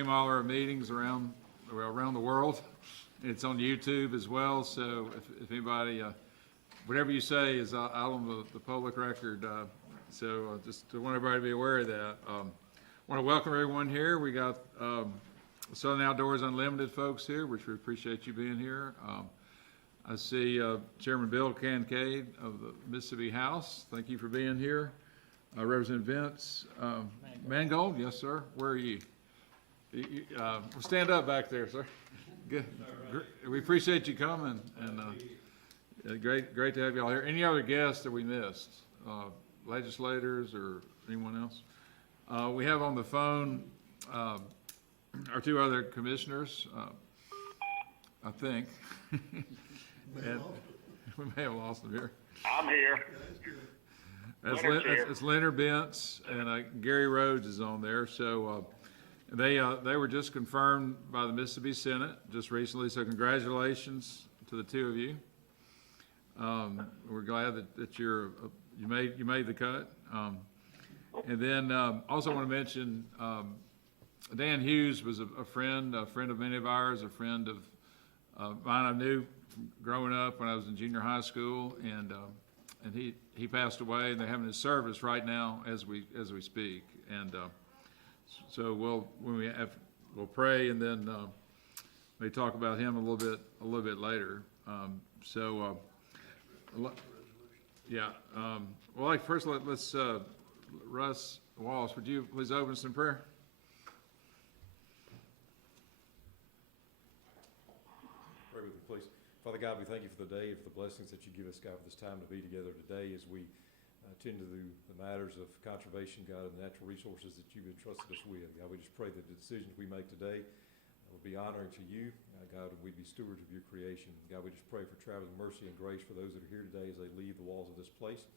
All our meetings around the world. It's on YouTube as well, so if anybody, whatever you say is out on the public record, so just want everybody to be aware of that. Want to welcome everyone here. We got Southern Outdoors Unlimited folks here, which we appreciate you being here. I see Chairman Bill Kincaid of the Mississippi House. Thank you for being here. Representative Vince Mangold, yes sir. Where are you? Stand up back there, sir. Good. We appreciate you coming, and great to have you all here. Any other guests that we missed? Legislators or anyone else? We have on the phone our two other commissioners, I think. And we may have lost them here. I'm here. That's Leonard Bentz, and Gary Rhodes is on there. So they were just confirmed by the Mississippi Senate just recently. So congratulations to the two of you. We're glad that you made the cut. And then also want to mention Dan Hughes was a friend of many of ours, a friend of mine I knew from growing up when I was in junior high school, and he passed away, and they're having his service right now as we speak. And so we'll pray, and then we talk about him a little bit later. Yeah. Well, first let's Russ Wallace, would you please open us in prayer? Pray with me, please. Father God, we thank you for the day, for the blessings that you give us, God, for this time to be together today as we tend to the matters of conservation, God, and natural resources that you've entrusted us with. God, we just pray that the decisions we make today will be honoring to you. God, and we'd be stewards of your creation. God, we just pray for traveling mercy and grace for those that are here today as they leave the walls of this place.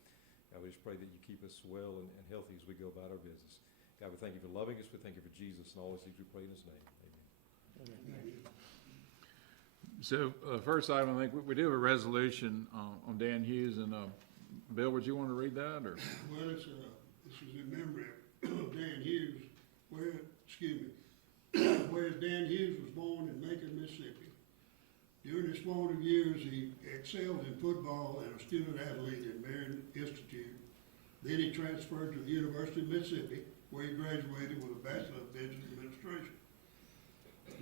God, we just pray that you keep us well and healthy as we go about our business. God, we thank you for loving us. We thank you for Jesus, and all these things we pray in his name. Amen. So first item, I think we do have a resolution on Dan Hughes, and Bill, would you want to read that? Or? Well, this is in memory of Dan Hughes, whereas Dan Hughes was born in Macon, Mississippi. During his formative years, he excelled in football and a student athlete at Marion Institute. Then he transferred to the University of Mississippi, where he graduated with a Bachelor of Business Administration.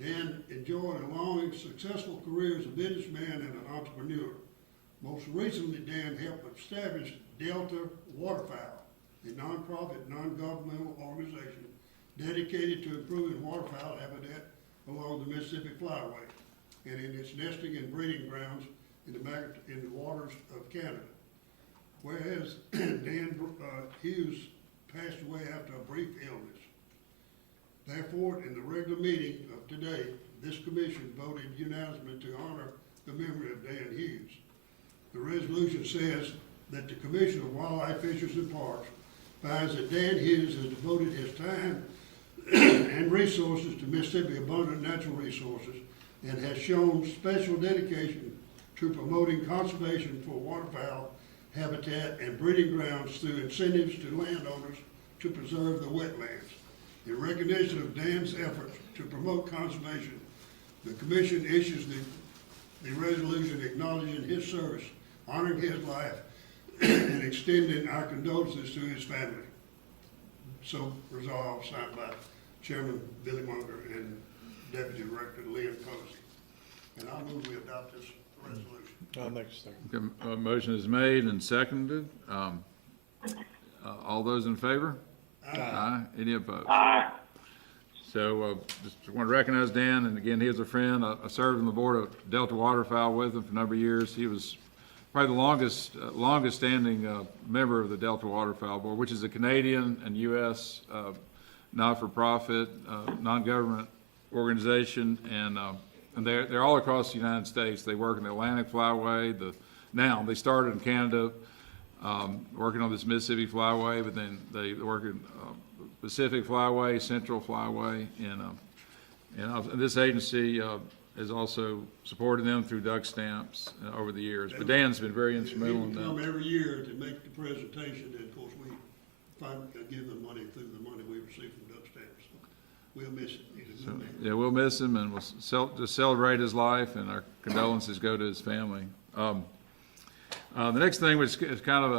Dan enjoyed a long and successful career as a businessman and an entrepreneur. Most recently, Dan helped establish Delta Waterfowl, a nonprofit, non-governmental organization dedicated to improving waterfowl habitat along the Mississippi Flyway and in its nesting and breeding grounds in the waters of Canada. Whereas Dan Hughes passed away after a brief illness. Therefore, in the regular meeting of today, this commission voted unanimously to honor the memory of Dan Hughes. The resolution says that the Commission of Wildlife, Fisheries and Parks finds that Dan Hughes has devoted his time and resources to Mississippi abundant natural resources and has shown special dedication to promoting conservation for waterfowl habitat and breeding grounds through incentives to landowners to preserve the wetlands. In recognition of Dan's efforts to promote conservation, the Commission issues the resolution acknowledging his service, honoring his life, and extending our condolences to his family. So resolved, signed by Chairman Billy Munger and Deputy Director Leon Posey. And I move we adopt this resolution. I'll make a second. Okay, motion is made and seconded. All those in favor? Aye. Any opposed? Aye. So just want to recognize Dan, and again, he is a friend. I served on the board of Delta Waterfowl with him for a number of years. He was probably the longest standing member of the Delta Waterfowl Board, which is a Canadian and U.S. Not-for-profit, non-government organization, and they're all across the United States. They work in the Atlantic Flyway. Now they started in Canada, working on this Mississippi Flyway, but then they work in Pacific Flyway, Central Flyway, and this agency has also supported them through duck stamps over the years. But Dan's been very instrumental in that. He come every year to make the presentation, and of course we give them money through the money we receive from duck stamps. So we'll miss it. He's a So, yeah, we'll miss him, and we'll just celebrate his life, and our condolences go to his family. The next thing, which is kind of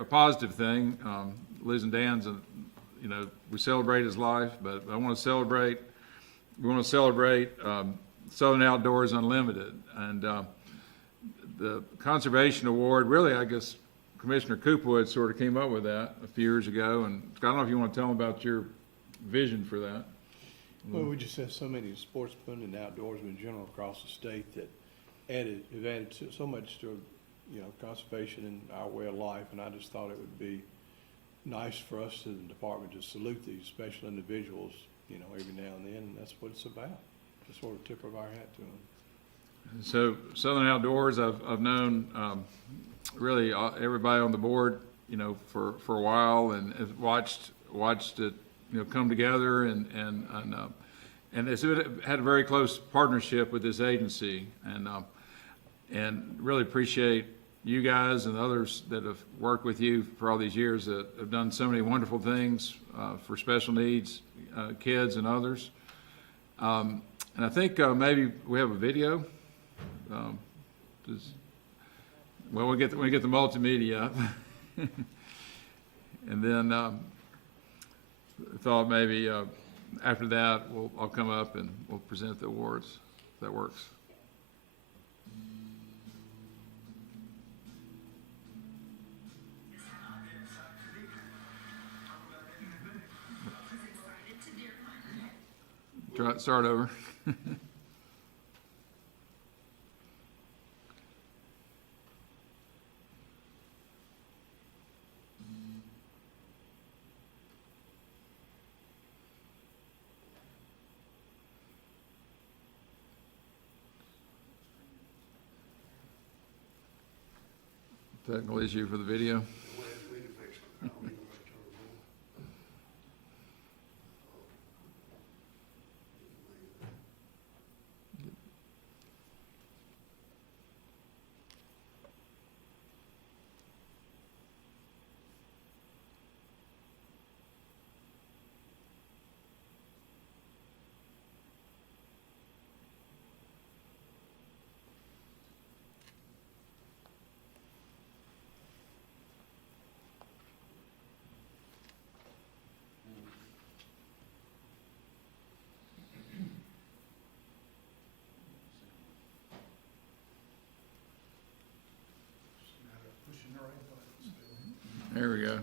a positive thing, Liz and Dan's, we celebrate his life, but we want to celebrate Southern Outdoors Unlimited. And the Conservation Award, really, I guess Commissioner Coopwood sort of came up with that a few years ago, and I don't know if you want to tell them about your vision for that. Well, we just have so many sportsmen and outdoorsmen in general across the state that have added so much to, conservation and our way of life, and I just thought it would be nice for us in the department to salute these special individuals, every now and then, and that's what it's about. Just sort of tip of our hat to them. So Southern Outdoors, I've known really everybody on the board, for a while, and have watched it, come together, and it's had a very close partnership with this agency, and really appreciate you guys and others that have worked with you for all these years that have done so many wonderful things for special needs kids and others. And I think maybe we have a video. Well, we get the multimedia up. And then I thought maybe after that I'll come up and we'll present the awards, if that works. Start over. Technical issue for the video. There we go.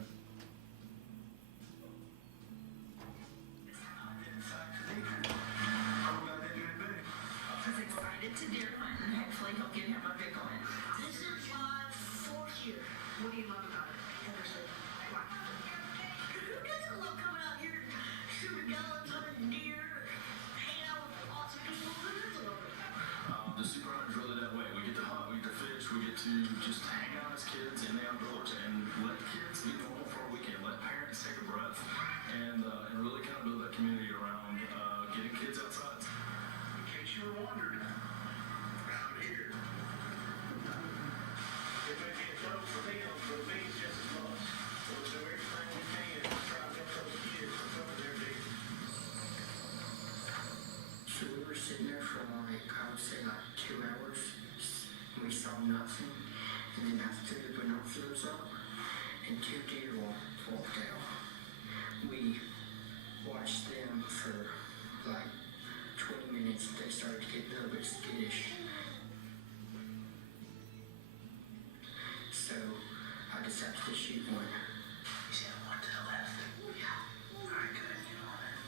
Nothing, and then after the binoculars up, and two deer walked out. We watched them for like 20 minutes. They started to get a little bit skittish. So I decided to shoot one. You said one to the left? Yeah. Alright, good. Get on it.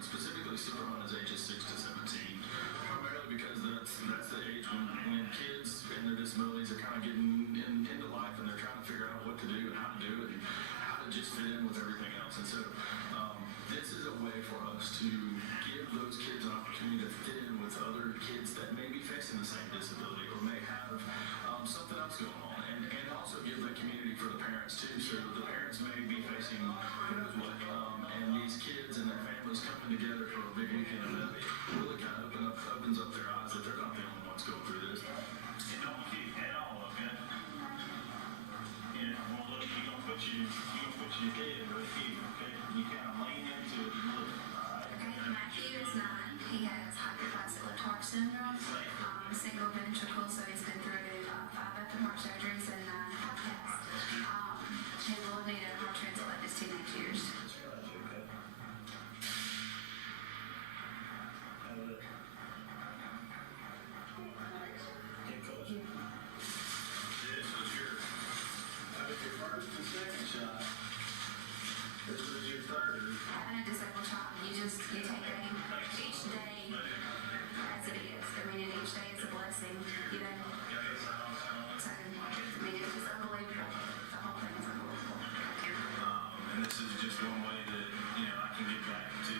Specifically, Superman is ages 6 to 17, primarily because that's the age when ventricle, so he's been through 5 open heart surgeries and 9 heart casts. He will need a heart transplant his teenage years. Having a disabled child, you take each day as it is. I mean, and each day is a blessing, you know. So, I mean, it's just unbelievable. The whole thing is unbelievable. And this is just one way that, I can get back to,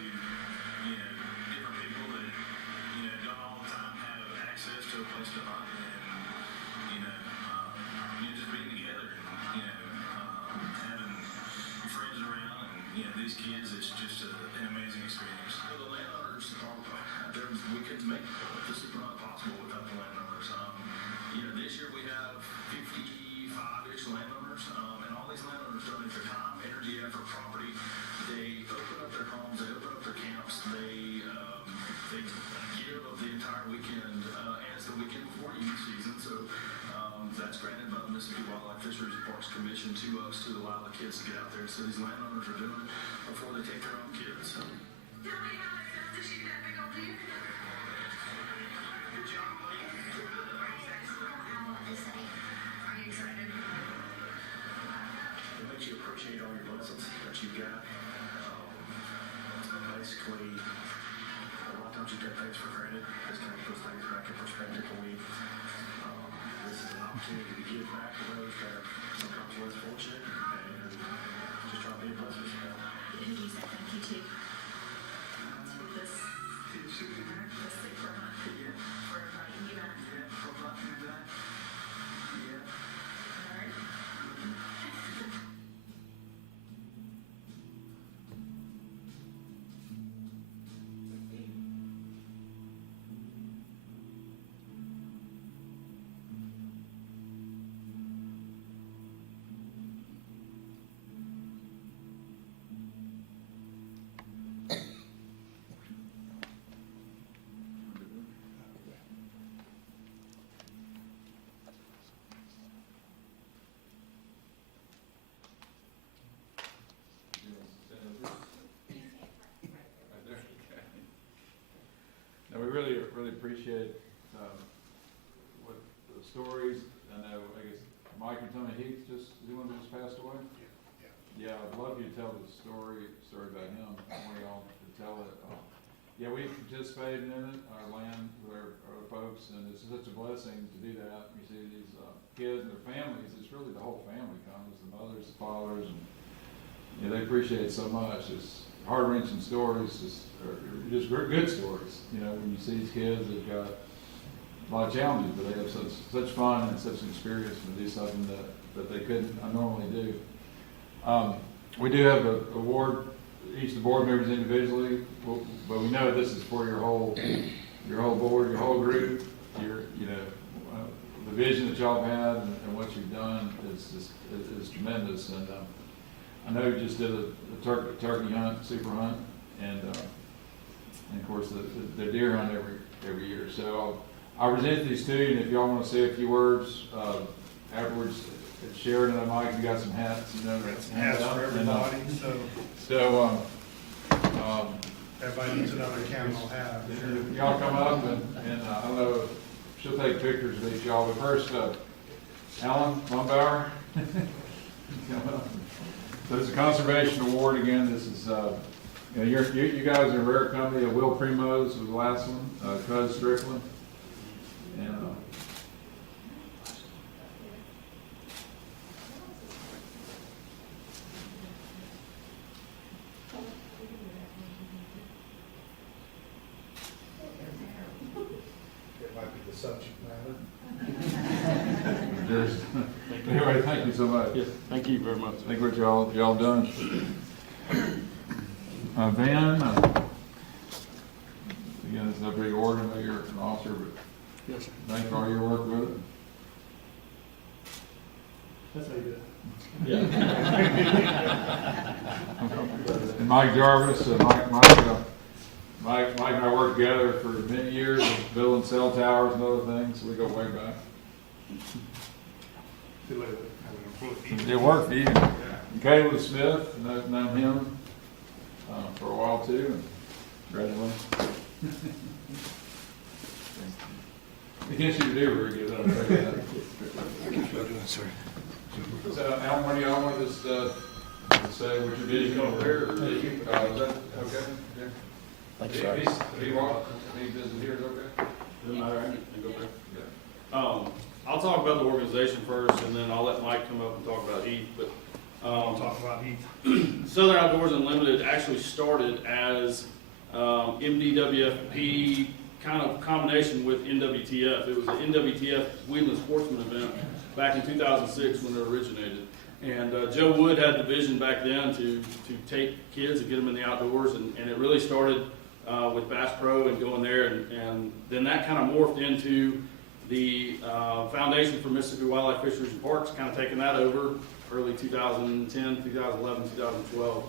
different people that, don't all the time have access to a place to hunt and, just being together and, having friends around and, these kids, it's just an amazing experience. For the landowners, we couldn't make the super hunt possible without the landowners. This year we have 55-ish landowners, and all these landowners donate their time, energy, effort, property. They open up their homes, they open up their camps, they give up the entire weekend, and it's the weekend before youth season, so that's granted by the Mississippi Wildlife Fisheries and Parks Commission to us to allow the kids to get out there. So these landowners are doing it before they take their own kids. Tell me how it felt to shoot that big old deer. Good job, buddy. I want to say, are you excited? It makes you appreciate all your blessings that you've got. Basically, a lot of times you take things for granted. This kind of puts things back in perspective. This is an opportunity to give back to those that are sometimes less fortunate and just try to be a blessing. Who do you say thank you to? To this super hunt for inviting you back. All right. Now, we really appreciate, what the stories. I know, I guess, Mike and Tony Heath is the one that just passed away? Yeah, I'd love you to tell the story about him. I want y'all to tell it. Yeah, we participated in it, our land, with our folks, and it's such a blessing to do that. You see these kids and their families, it's really the whole family comes, the mothers, the fathers, and they appreciate it so much. It's heart-wrenching stories, just good stories. When you see these kids, they've got a lot of challenges, but they have such fun and such an experience to do something that they couldn't normally do. We do have an award, each of the board members individually, but we know this is for your whole board, your whole group, the vision that y'all have had and what you've done is tremendous. And I know you just did a turkey hunt, super hunt, and of course the deer hunt every year. So I'll present these to you, and if y'all want to say a few words afterwards, Sheridan and Mike, you got some hats, Hats for everybody, So everybody needs another camel hat. y'all come up and I don't know, she'll take pictures of each y'all, but first, Alan Lumbauer. So it's a conservation award again. This is, you guys are a rare company. Will Primos was the last one, Cuz Strickland. And, It might be the subject matter. anyway, thank you so much. Yes, thank you very much. Think what y'all done. Van, again, this is a big order. I know you're an officer, but Yes, sir. thanks for all your work with it. That's how you do it. And Mike Jarvis, Mike and I worked together for many years, building cell towers and other things, so we go way back. It worked for you. And Caleb Smith, known him for a while too, and congratulations. Against you to do very good, I'll tell you that. So, Alan, what do y'all want us to say, what your vision over here, or is that okay? Thanks, If sir. he walks, if he doesn't hear, is okay? Doesn't matter, I can go there. I'll talk about the organization first, and then I'll let Mike come up and talk about Heath, but, Talk about Heath. Southern Outdoors Unlimited actually started as, MDWFP kind of combination with NWTF. It was an NWTF Wheeling Sportsman event back in 2006 when it originated. And Joe Wood had the vision back then to take kids and get them in the outdoors, and it really started with Bass Pro and going there, and then that kind of morphed into the Foundation for Mississippi Wildlife, Fisheries, and Parks, kind of taking that over early 2010, 2011, 2012.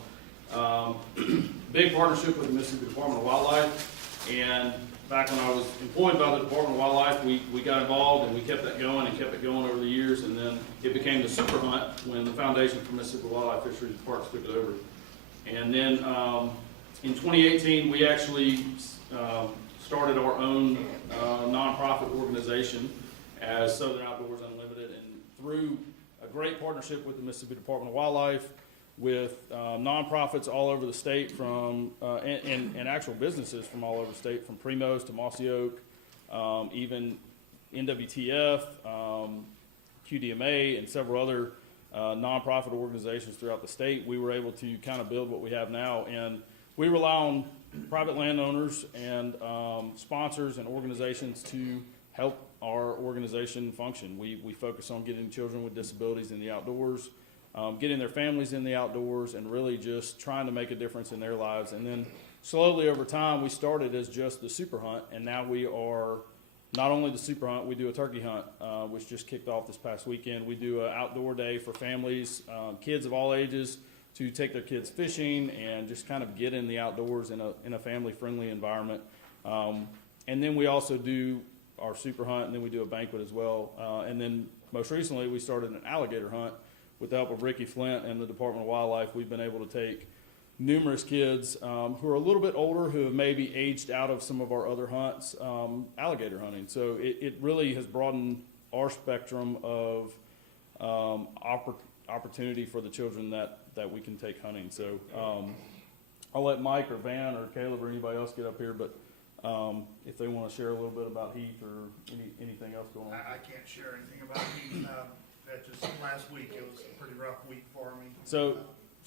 Big partnership with the Mississippi Department of Wildlife, and back when I was employed by the Department of Wildlife, we got involved and we kept that going and kept it going over the years, and then it became the Super Hunt when the Foundation for Mississippi Wildlife, Fisheries, and Parks took it over. And then in 2018, we actually started our own nonprofit organization as Southern Outdoors Unlimited, and through a great partnership with the Mississippi Department of Wildlife, with nonprofits all over the state, from and actual businesses from all over the state, from Primos to Mossy Oak, even NWTF, QDMA, and several other nonprofit organizations throughout the state. We were able to kind of build what we have now, and we rely on private landowners and sponsors and organizations to help our organization function. We focus on getting children with disabilities in the outdoors, getting their families in the outdoors, and really just trying to make a difference in their lives. And then slowly over time, we started as just the Super Hunt, and now we are not only the Super Hunt, we do a turkey hunt, which just kicked off this past weekend. We do an outdoor day for families, kids of all ages, to take their kids fishing and just kind of get in the outdoors in a family-friendly environment. And then we also do our Super Hunt, and then we do a banquet as well. And then most recently, we started an alligator hunt with the help of Ricky Flint and the Department of Wildlife. We've been able to take numerous kids who are a little bit older, who have maybe aged out of some of our other hunts, alligator hunting. So it really has broadened our spectrum of opportunity for the children that we can take hunting. So I'll let Mike or Van or Caleb or anybody else get up here, but if they want to share a little bit about Heath or anything else going on. I can't share anything about Heath. That just last week, it was a pretty rough week for me. So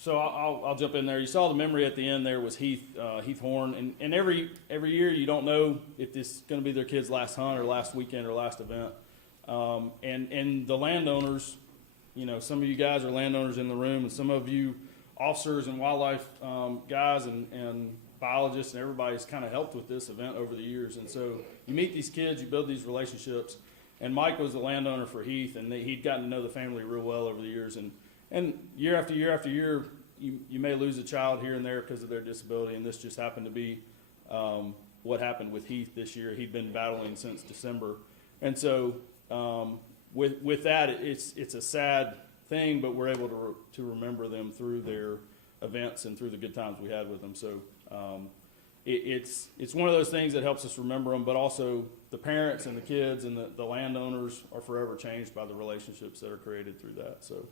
I'll jump in there. You saw the memory at the end there was Heath Horn, and every year you don't know if this is going to be their kid's last hunt or last weekend or last event. And the landowners, you know, some of you guys are landowners in the room, and some of you officers and wildlife guys and biologists and everybody's kind of helped with this event over the years. And so you meet these kids, you build these relationships. And Mike was the landowner for Heath, and he'd gotten to know the family real well over the years. And year after year after year, you may lose a child here and there because of their disability, and this just happened to be what happened with Heath this year. He'd been battling since December. And so with that, it's a sad thing, but we're able to remember them through their events and through the good times we had with them. So it's one of those things that helps us remember them, but also the parents and the kids and the landowners are forever changed by the relationships that are created through that. So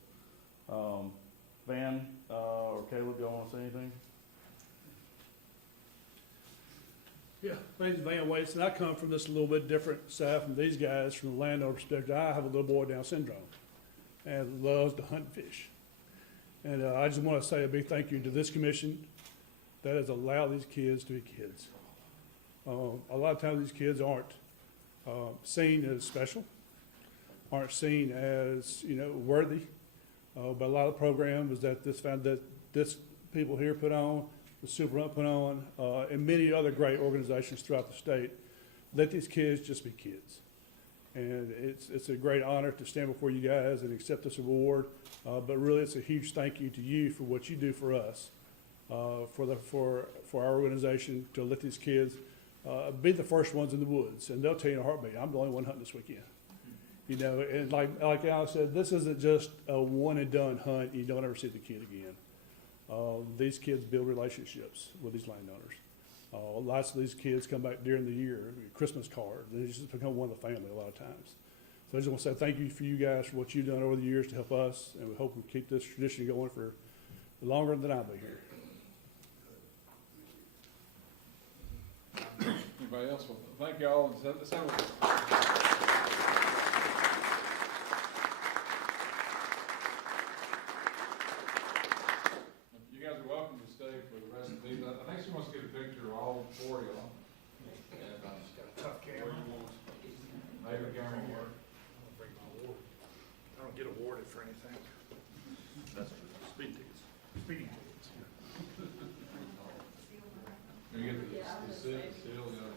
Van or Caleb, y'all want to say anything? Yeah, my name's Van Waits, and I come from this a little bit different side from these guys. From the landowner perspective, I have a little boy with Down syndrome and loves to hunt and fish. And I just want to say a big thank you to this commission that has allowed these kids to be kids. A lot of times these kids aren't seen as special, aren't seen as, you know, worthy. But a lot of programs that this people here put on, the Super Hunt put on, and many other great organizations throughout the state, let these kids just be kids. And it's a great honor to stand before you guys and accept this award. But really, it's a huge thank you to you for what you do for us for our organization to let these kids be the first ones in the woods. And they'll tell you in a heartbeat, I'm the only one hunting this weekend. You know, and like Al said, this isn't just a one and done hunt. You don't ever see the kid again. These kids build relationships with these landowners. Lots of these kids come back during the year, Christmas card. They just become one of the family a lot of times. So I just want to say thank you for you guys for what you've done over the years to help us, and we hope we keep this tradition going for longer than I'll be here. Anybody else? Well, thank you all. You guys are welcome to stay for the rest of these. I think she wants to get a picture of all four of y'all. And, She's got a tough camera. maybe the camera will work. I don't bring my award. I don't get awarded for anything. That's speed tickets. Speeding tickets. Can you get the seal, you know?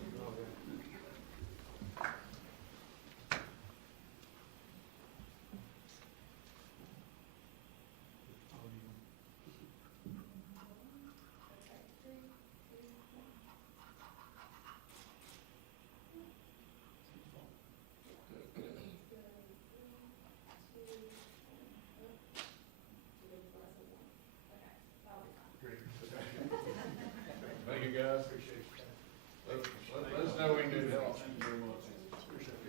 Thank you, guys. Appreciate it. Let us know we can do to help. Thank you very much. Appreciate it.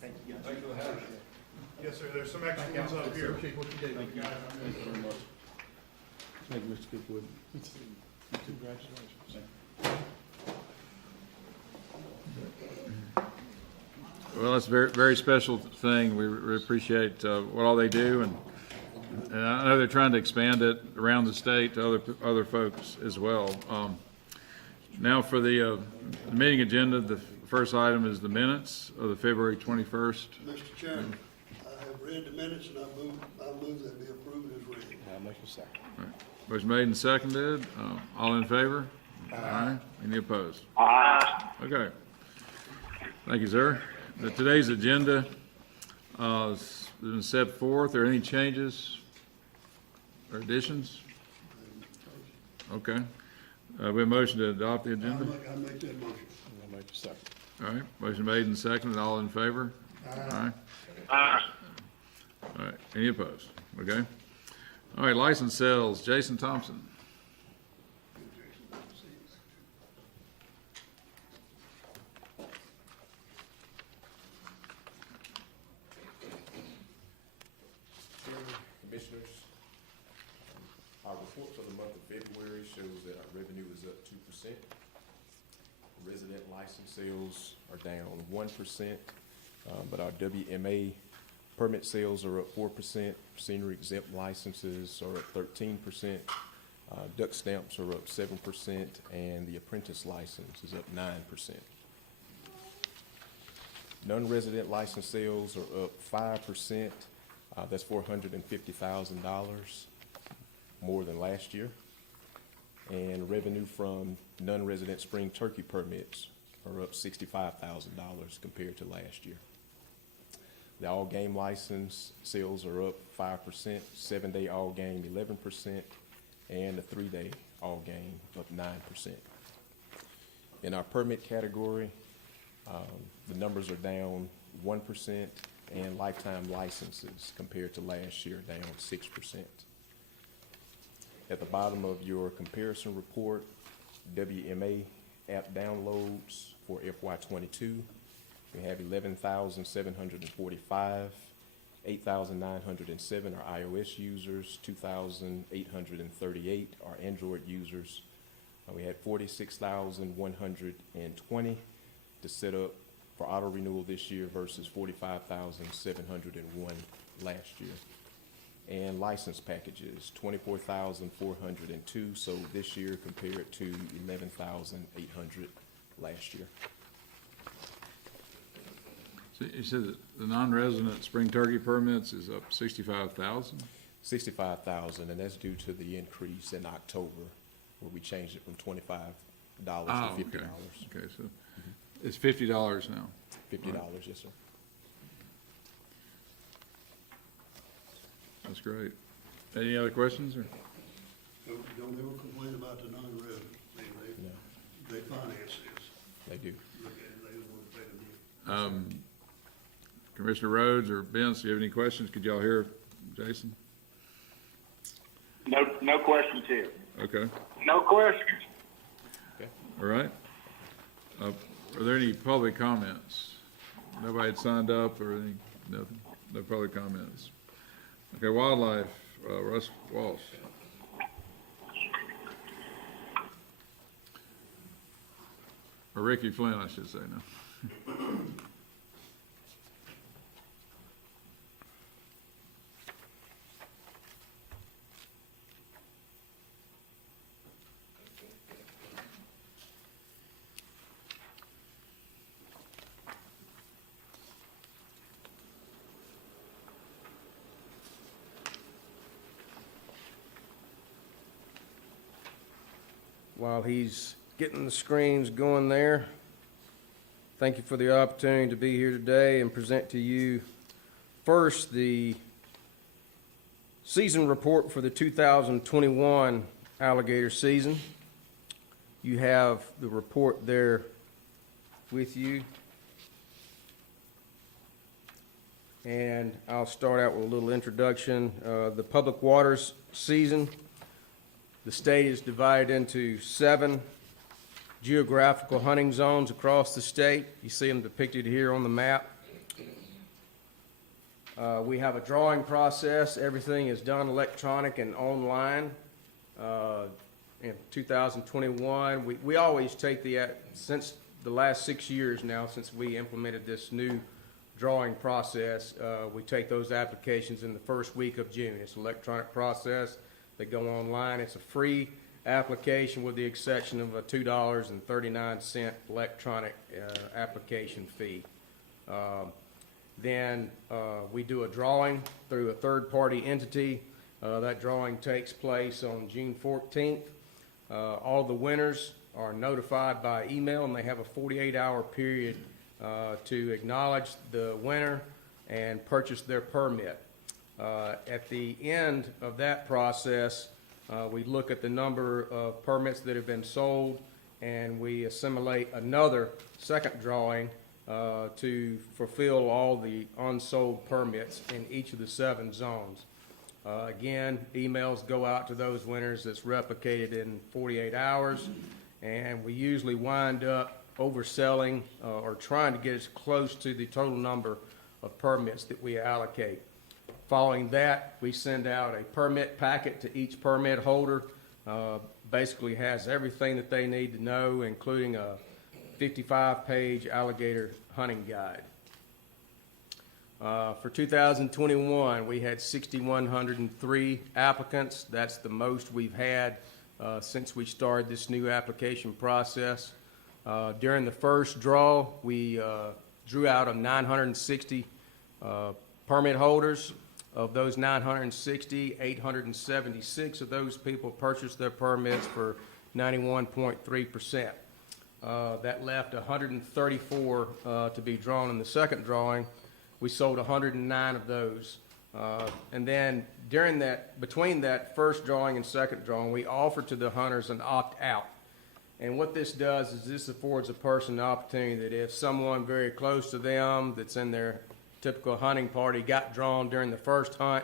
Thank you, guys. Thanks for the help. Yes, sir, there's some extra ones up here. Thank you very much. Thank you, Mr. Cookwood. Congratulations. Well, it's a very, very special thing. We appreciate what all they do, and I know they're trying to expand it around the state to other folks as well. Now for the meeting agenda, the first item is the minutes of the February 21st. Mr. Chairman, I have read the minutes and I move that be approved as read. I'll make a second. Motion made and seconded. All in favor? Aye. Any opposed? Aye. Okay. Thank you, sir. Today's agenda has been set forth. Are there any changes or additions? Okay. We have a motion to adopt the agenda. I make that motion. I'll make a second. All right. Motion made and seconded. All in favor? Aye. All right. Any opposed? Okay. All right. License sales. Jason Thompson. Commissioners, our report for the month of February shows that our revenue is up 2%. Resident license sales are down 1%, but our WMA permit sales are up 4%. Scenery exempt licenses are up 13%. Duck stamps are up 7%, and the apprentice license is up 9%. Non-resident license sales are up 5%. That's $450,000 more than last year. And revenue from non-resident spring turkey permits are up $65,000 compared to last year. The all-game license sales are up 5%, 7-day all-game 11%, and the 3-day all-game up 9%. In our permit category, the numbers are down 1%, and lifetime licenses compared to last year down 6%. At the bottom of your comparison report, WMA app downloads for FY22, we have 11,745, 8,907 are iOS users, 2,838 are Android users. We had 46,120 to set up for auto renewal this year versus 45,701 last year. And license packages, 24,402 sold this year compared to 11,800 last year. So you said that the non-resident spring turkey permits is up 65,000? 65,000, and that's due to the increase in October where we changed it from $25 to $50. Okay, so it's $50 now. $50, yes, sir. That's great. Any other questions, or? Don't ever complain about the non-residents. No. They finance this. They do. Look at it, they don't want to pay the bill. Commissioner Rhodes or Vince, do you have any questions? Could y'all hear Jason? No questions here. Okay, No questions. all right. Are there any public comments? Nobody had signed up or anything? Nothing? No public comments? Okay, wildlife, Russ Walsh. Or Ricky Flynn, I should say now. While he's getting the screens going there, thank you for the opportunity to be here today and present to you first the season report for the 2021 alligator season. You have the report there with you. And I'll start out with a little introduction. The public waters season, the state is divided into 7 geographical hunting zones across the state. You see them depicted here on the map. We have a drawing process. Everything is done electronic and online. In 2021, we always take since the last 6 years now, since we implemented this new drawing process, we take those applications in the first week of June. It's an electronic process. They go online. It's a free application with the exception of a $2.39 electronic application fee. Then we do a drawing through a third-party entity. That drawing takes place on June 14th. All the winners are notified by email, and they have a 48-hour period to acknowledge the winner and purchase their permit. At the end of that process, we look at the number of permits that have been sold, and we assimilate another second drawing to fulfill all the unsold permits in each of the 7 zones. Again, emails go out to those winners. That's replicated in 48 hours, and we usually wind up overselling or trying to get as close to the total number of permits that we allocate. Following that, we send out a permit packet to each permit holder. Basically has everything that they need to know, including a 55-page alligator hunting guide. For 2021, we had 6,103 applicants. That's the most we've had since we started this new application process. During the first draw, we drew out of 960 permit holders. Of those 960, 876 of those people purchased their permits for 91.3%. That left 134 to be drawn in the second drawing. We sold 109 of those. And then between that first drawing and second drawing, we offered to the hunters an opt-out. And what this does is this affords a person the opportunity that if someone very close to them that's in their typical hunting party got drawn during the first hunt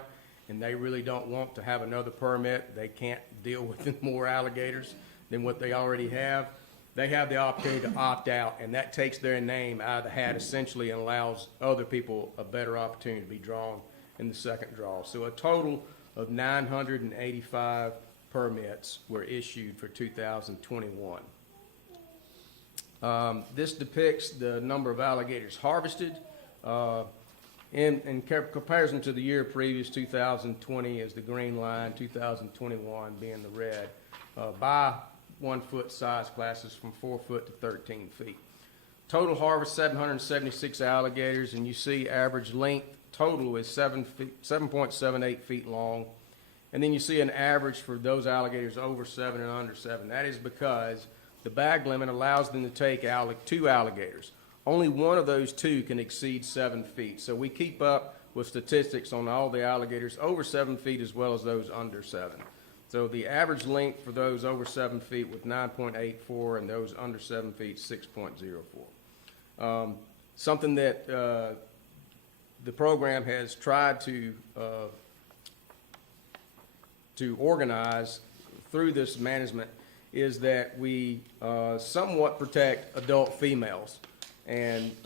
and they really don't want to have another permit, they can't deal with more alligators than what they already have, they have the opportunity to opt out, and that takes their name out of the hat essentially and allows other people a better opportunity to be drawn in the second draw. So a total of 985 permits were issued for 2021. This depicts the number of alligators harvested. In comparison to the year previous, 2020 is the green line, 2021 being the red, by 1 foot size classes from 4 foot to 13 feet. Total harvest 776 alligators, and you see average length total is 7.78 feet long. And then you see an average for those alligators over 7 and under 7. That is because the bag limit allows them to take 2 alligators. Only one of those 2 can exceed 7 feet. So we keep up with statistics on all the alligators over 7 feet as well as those under 7. So the average length for those over 7 feet was 9.84 and those under 7 feet, 6.04. Something that the program has tried to organize through this management is that we somewhat protect adult females. And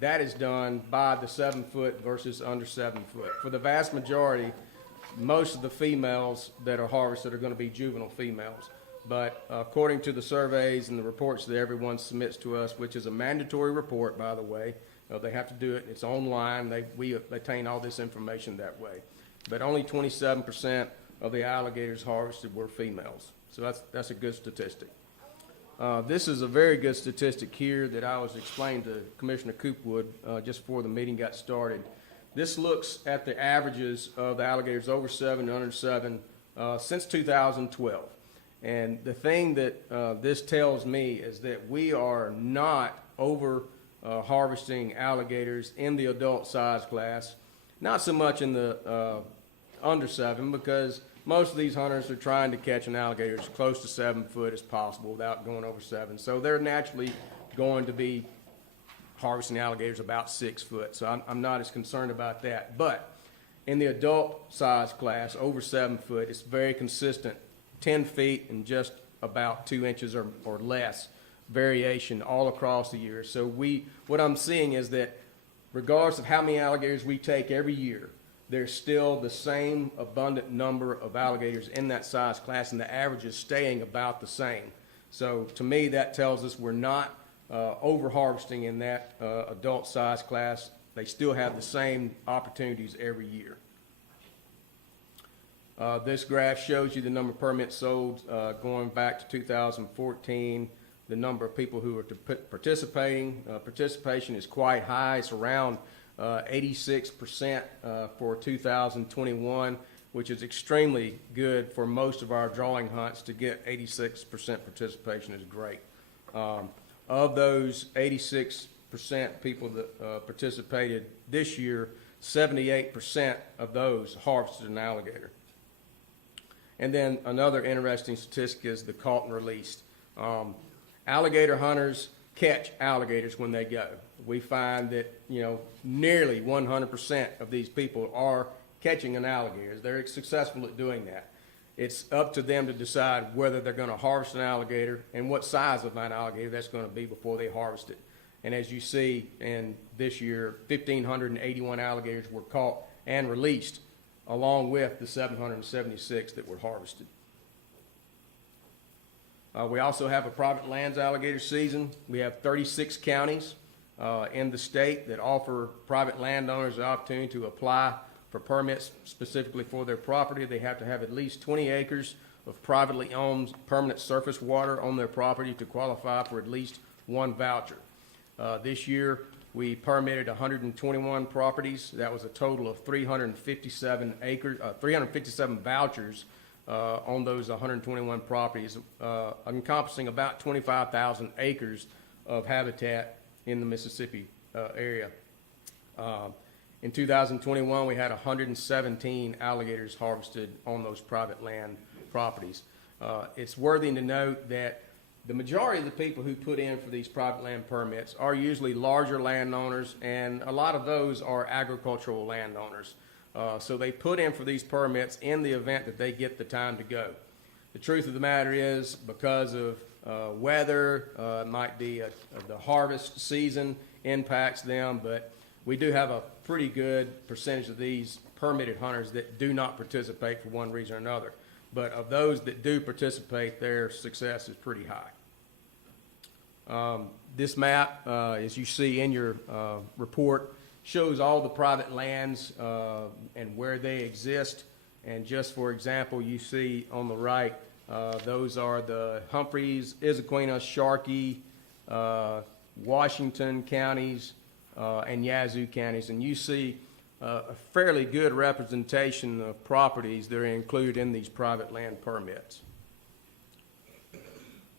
that is done by the 7 foot versus under 7 foot. For the vast majority, most of the females that are harvested are going to be juvenile females. But according to the surveys and the reports that everyone submits to us, which is a mandatory report, by the way, they have to do it, it's online, we attain all this information that way. But only 27% of the alligators harvested were females. So that's a good statistic. This is a very good statistic here that I was explaining to Commissioner Coopwood just before the meeting got started. This looks at the averages of the alligators over 7 and under 7 since 2012. And the thing that this tells me is that we are not over harvesting alligators in the adult size class, not so much in the under 7, because most of these hunters are trying to catch an alligator as close to 7 foot as possible without going over 7. So they're naturally going to be harvesting alligators about 6 foot. So I'm not as concerned about that. But in the adult size class, over 7 foot, it's very consistent, 10 feet and just about 2 inches or less variation all across the year. So what I'm seeing is that regardless of how many alligators we take every year, there's still the same abundant number of alligators in that size class, and the average is staying about the same. So to me, that tells us we're not over-harvesting in that adult size class. They still have the same opportunities every year. This graph shows you the number of permits sold going back to 2014, the number of people who are participating. Participation is quite high. It's around 86% for 2021, which is extremely good for most of our drawing hunts. To get 86% participation is great. Of those 86% people that participated this year, 78% of those harvested an alligator. And then another interesting statistic is the caught and released. Alligator hunters catch alligators when they go. We find that, nearly 100% of these people are catching an alligator. They're successful at doing that. It's up to them to decide whether they're going to harvest an alligator and what size of an alligator that's going to be before they harvest it. And as you see, in this year, 1,581 alligators were caught and released, along with the 776 that were harvested. We also have a private lands alligator season. We have 36 counties in the state that offer private landowners the opportunity to apply for permits specifically for their property. They have to have at least 20 acres of privately owned permanent surface water on their property to qualify for at least one voucher. This year, we permitted 121 properties. That was a total of 357 vouchers on those 121 properties, encompassing about 25,000 acres of habitat in the Mississippi area. In 2021, we had 117 alligators harvested on those private land properties. It's worthy to note that the majority of the people who put in for these private land permits are usually larger landowners, and a lot of those are agricultural landowners. So they put in for these permits in the event that they get the time to go. The truth of the matter is, because of weather, it might be the harvest season impacts them, but we do have a pretty good percentage of these permitted hunters that do not participate for one reason or another. But of those that do participate, their success is pretty high. This map, as you see in your report, shows all the private lands and where they exist. And just for example, you see on the right, those are the Humphreys, Issaquah, Sharkey, Washington counties, and Yazoo counties. And you see a fairly good representation of properties that are included in these private land permits.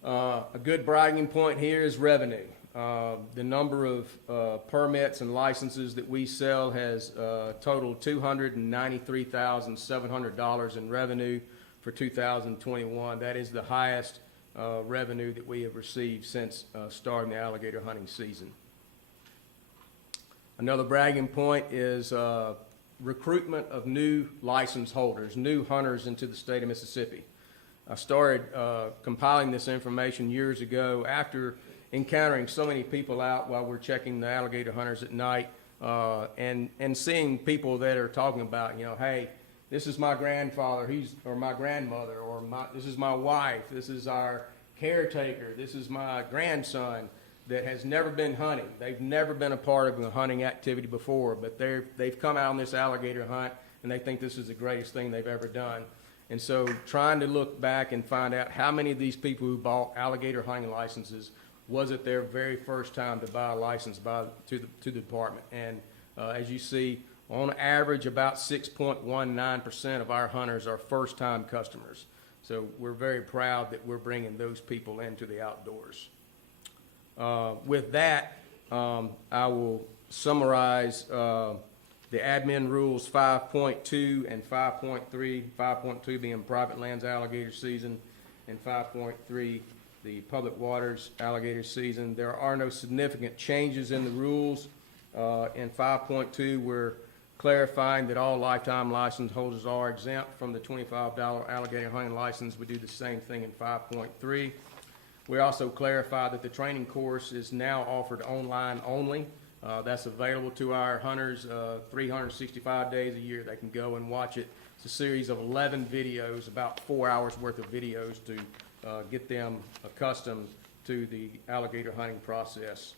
A good bragging point here is revenue. The number of permits and licenses that we sell has totaled $293,700 in revenue for 2021. That is the highest revenue that we have received since starting the alligator hunting season. Another bragging point is recruitment of new license holders, new hunters into the state of Mississippi. I started compiling this information years ago after encountering so many people out while we're checking the alligator hunters at night, and seeing people that are talking about, you know, hey, this is my grandfather, or my grandmother, or this is my wife, this is our caretaker, this is my grandson that has never been hunting. They've never been a part of a hunting activity before, but they've come out on this alligator hunt and they think this is the greatest thing they've ever done. And so trying to look back and find out how many of these people who bought alligator hunting licenses was it their very first time to buy a license to the department. And as you see, on average, about 6.19% of our hunters are first-time customers. So we're very proud that we're bringing those people into the outdoors. With that, I will summarize the admin rules 5.2 and 5.3, 5.2 being private lands alligator season, and 5.3 the public waters alligator season. There are no significant changes in the rules. In 5.2, we're clarifying that all lifetime license holders are exempt from the $25 alligator hunting license. We do the same thing in 5.3. We also clarify that the training course is now offered online only. That's available to our hunters 365 days a year. They can go and watch it. It's a series of 11 videos, about 4 hours worth of videos to get them accustomed to the alligator hunting process.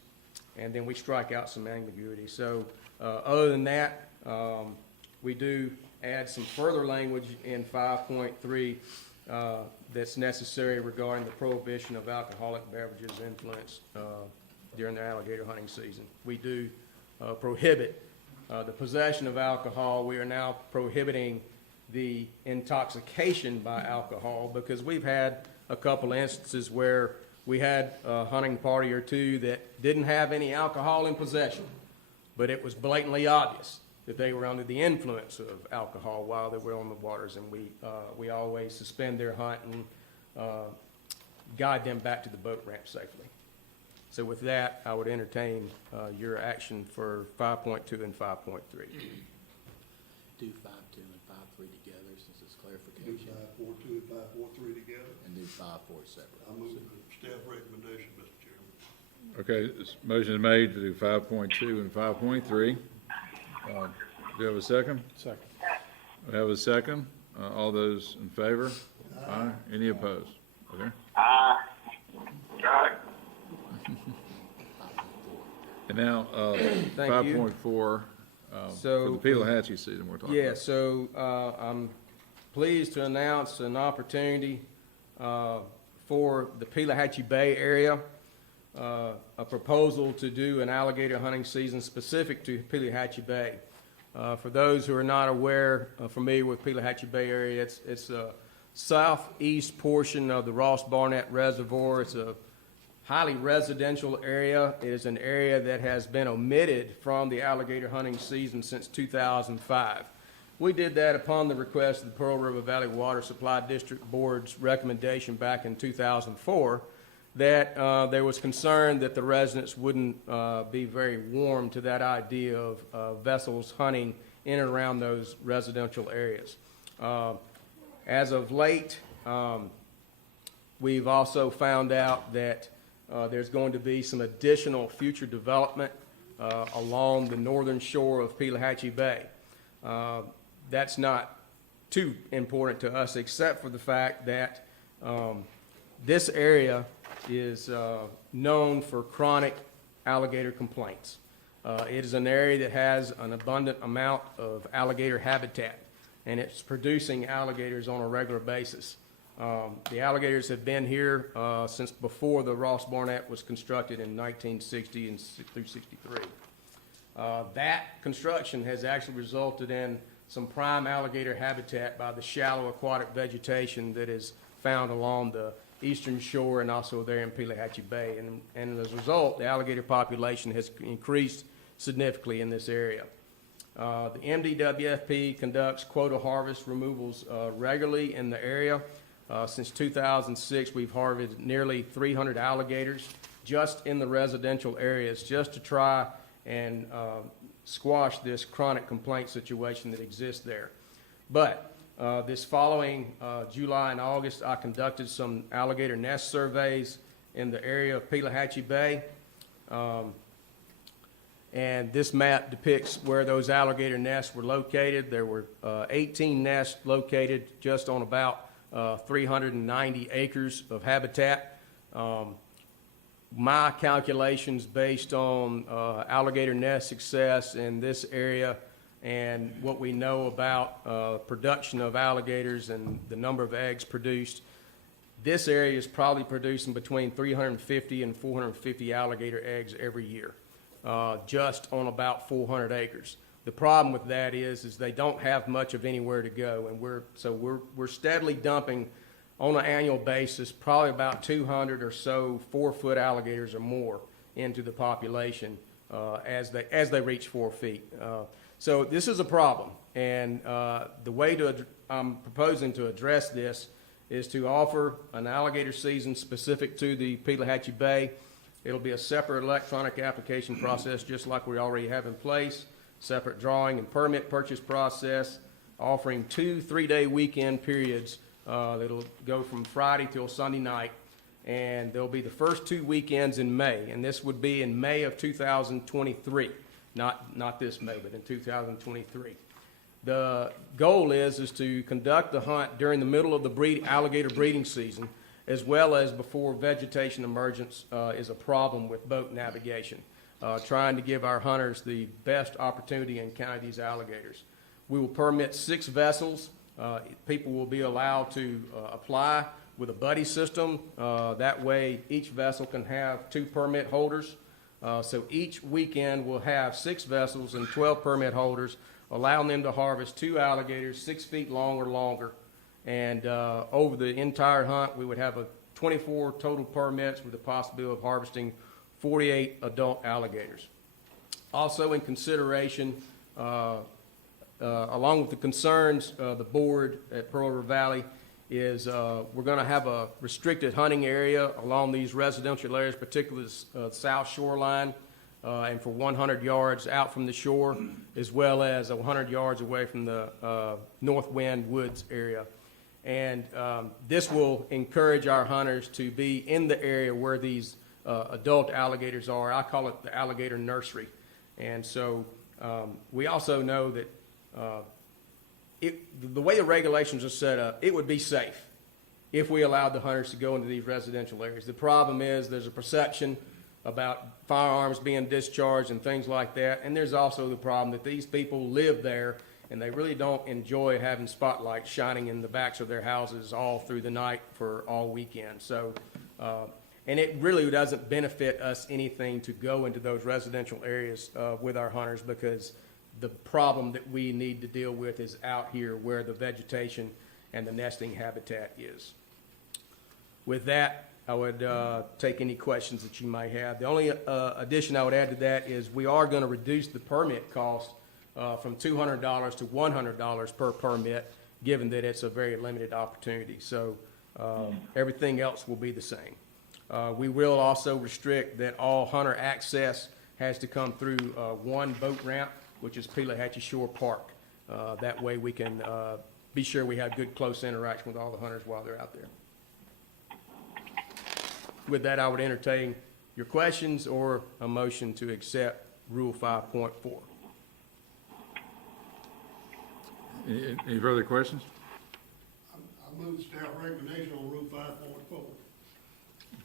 And then we strike out some ambiguity. So other than that, we do add some further language in 5.3 that's necessary regarding the prohibition of alcoholic beverages influenced during the alligator hunting season. We do prohibit the possession of alcohol. We are now prohibiting the intoxication by alcohol, because we've had a couple instances where we had a hunting party or two that didn't have any alcohol in possession, but it was blatantly obvious that they were under the influence of alcohol while they were on the waters, and we always suspend their hunt and guide them back to the boat ramp safely. So with that, I would entertain your action for 5.2 and 5.3. Do 5.2 and 5.3 together since it's Do clarification, 5.42 and 5.3 together. and do 5.4 separate. I move the staff recommendation, Mr. Chairman. Okay, this motion is made to do 5.2 and 5.3. Do you have a second? Second. We have a second. All those in favor? Aye. Any opposed? Okay. Aye. And now, Thank you. 5.4, for So- the Pelahatchie season we're talking Yeah, about. so I'm pleased to announce an opportunity for the Pelahatchie Bay area, a proposal to do an alligator hunting season specific to Pelahatchie Bay. For those who are not aware, familiar with Pelahatchie Bay area, it's a southeast portion of the Ross Barnett Reservoir. It's a highly residential area. It is an area that has been omitted from the alligator hunting season since 2005. We did that upon the request of the Pearl River Valley Water Supply District Board's recommendation back in 2004 that there was concern that the residents wouldn't be very warm to that idea of vessels hunting in and around those residential areas. As of late, we've also found out that there's going to be some additional future development along the northern shore of Pelahatchie Bay. That's not too important to us, except for the fact that this area is known for chronic alligator complaints. It is an area that has an abundant amount of alligator habitat, and it's producing alligators on a regular basis. The alligators have been here since before the Ross Barnett was constructed in 1960 and through 63. That construction has actually resulted in some prime alligator habitat by the shallow aquatic vegetation that is found along the Eastern Shore and also there in Pelahatchie Bay. And as a result, the alligator population has increased significantly in this area. The MDWFP conducts quota harvest removals regularly in the area. Since 2006, we've harvested nearly 300 alligators just in the residential areas, just to try and squash this chronic complaint situation that exists there. But this following July and August, I conducted some alligator nest surveys in the area of Pelahatchie Bay. And this map depicts where those alligator nests were located. There were 18 nests located just on about 390 acres of habitat. My calculations based on alligator nest success in this area and what we know about production of alligators and the number of eggs produced, this area is probably producing between 350 and 450 alligator eggs every year, just on about 400 acres. The problem with that is they don't have much of anywhere to go, and we're steadily dumping on an annual basis probably about 200 or so 4-foot alligators or more into the population as they reach 4 feet. So this is a problem, and the way I'm proposing to address this is to offer an alligator season specific to the Pelahatchie Bay. It'll be a separate electronic application process, just like we already have in place, separate drawing and permit purchase process, offering 2 3-day weekend periods that'll go from Friday till Sunday night, and there'll be the first 2 weekends in May, and this would be in May of 2023, not this May, but in 2023. The goal is to conduct the hunt during the middle of the alligator breeding season, as well as before vegetation emergence is a problem with boat navigation, trying to give our hunters the best opportunity to encounter these alligators. We will permit 6 vessels. People will be allowed to apply with a buddy system. That way each vessel can have 2 permit holders. So each weekend we'll have 6 vessels and 12 permit holders, allowing them to harvest 2 alligators 6 feet long or longer. And over the entire hunt, we would have 24 total permits with the possibility of harvesting 48 adult alligators. Also in consideration, along with the concerns the board at Pearl River Valley is we're going to have a restricted hunting area along these residential areas, particularly the south shoreline, and for 100 yards out from the shore, as well as 100 yards away from the North Wind Woods area. And this will encourage our hunters to be in the area where these adult alligators are. I call it the alligator nursery. And so we also know that the way the regulations are set up, it would be safe if we allowed the hunters to go into these residential areas. The problem is there's a perception about firearms being discharged and things like that. And there's also the problem that these people live there and they really don't enjoy having spotlights shining in the backs of their houses all through the night for all weekend. So, and it really doesn't benefit us anything to go into those residential areas with our hunters, because the problem that we need to deal with is out here where the vegetation and the nesting habitat is. With that, I would take any questions that you might have. The only addition I would add to that is we are going to reduce the permit cost from $200 to $100 per permit, given that it's a very limited opportunity. So everything else will be the same. We will also restrict that all hunter access has to come through one boat ramp, which is Pelahatchie Shore Park. That way we can be sure we have good close interaction with all the hunters while they're out there. With that, I would entertain your questions or a motion to accept Rule 5.4. Any further questions? I move staff recommendation on Rule 5.4.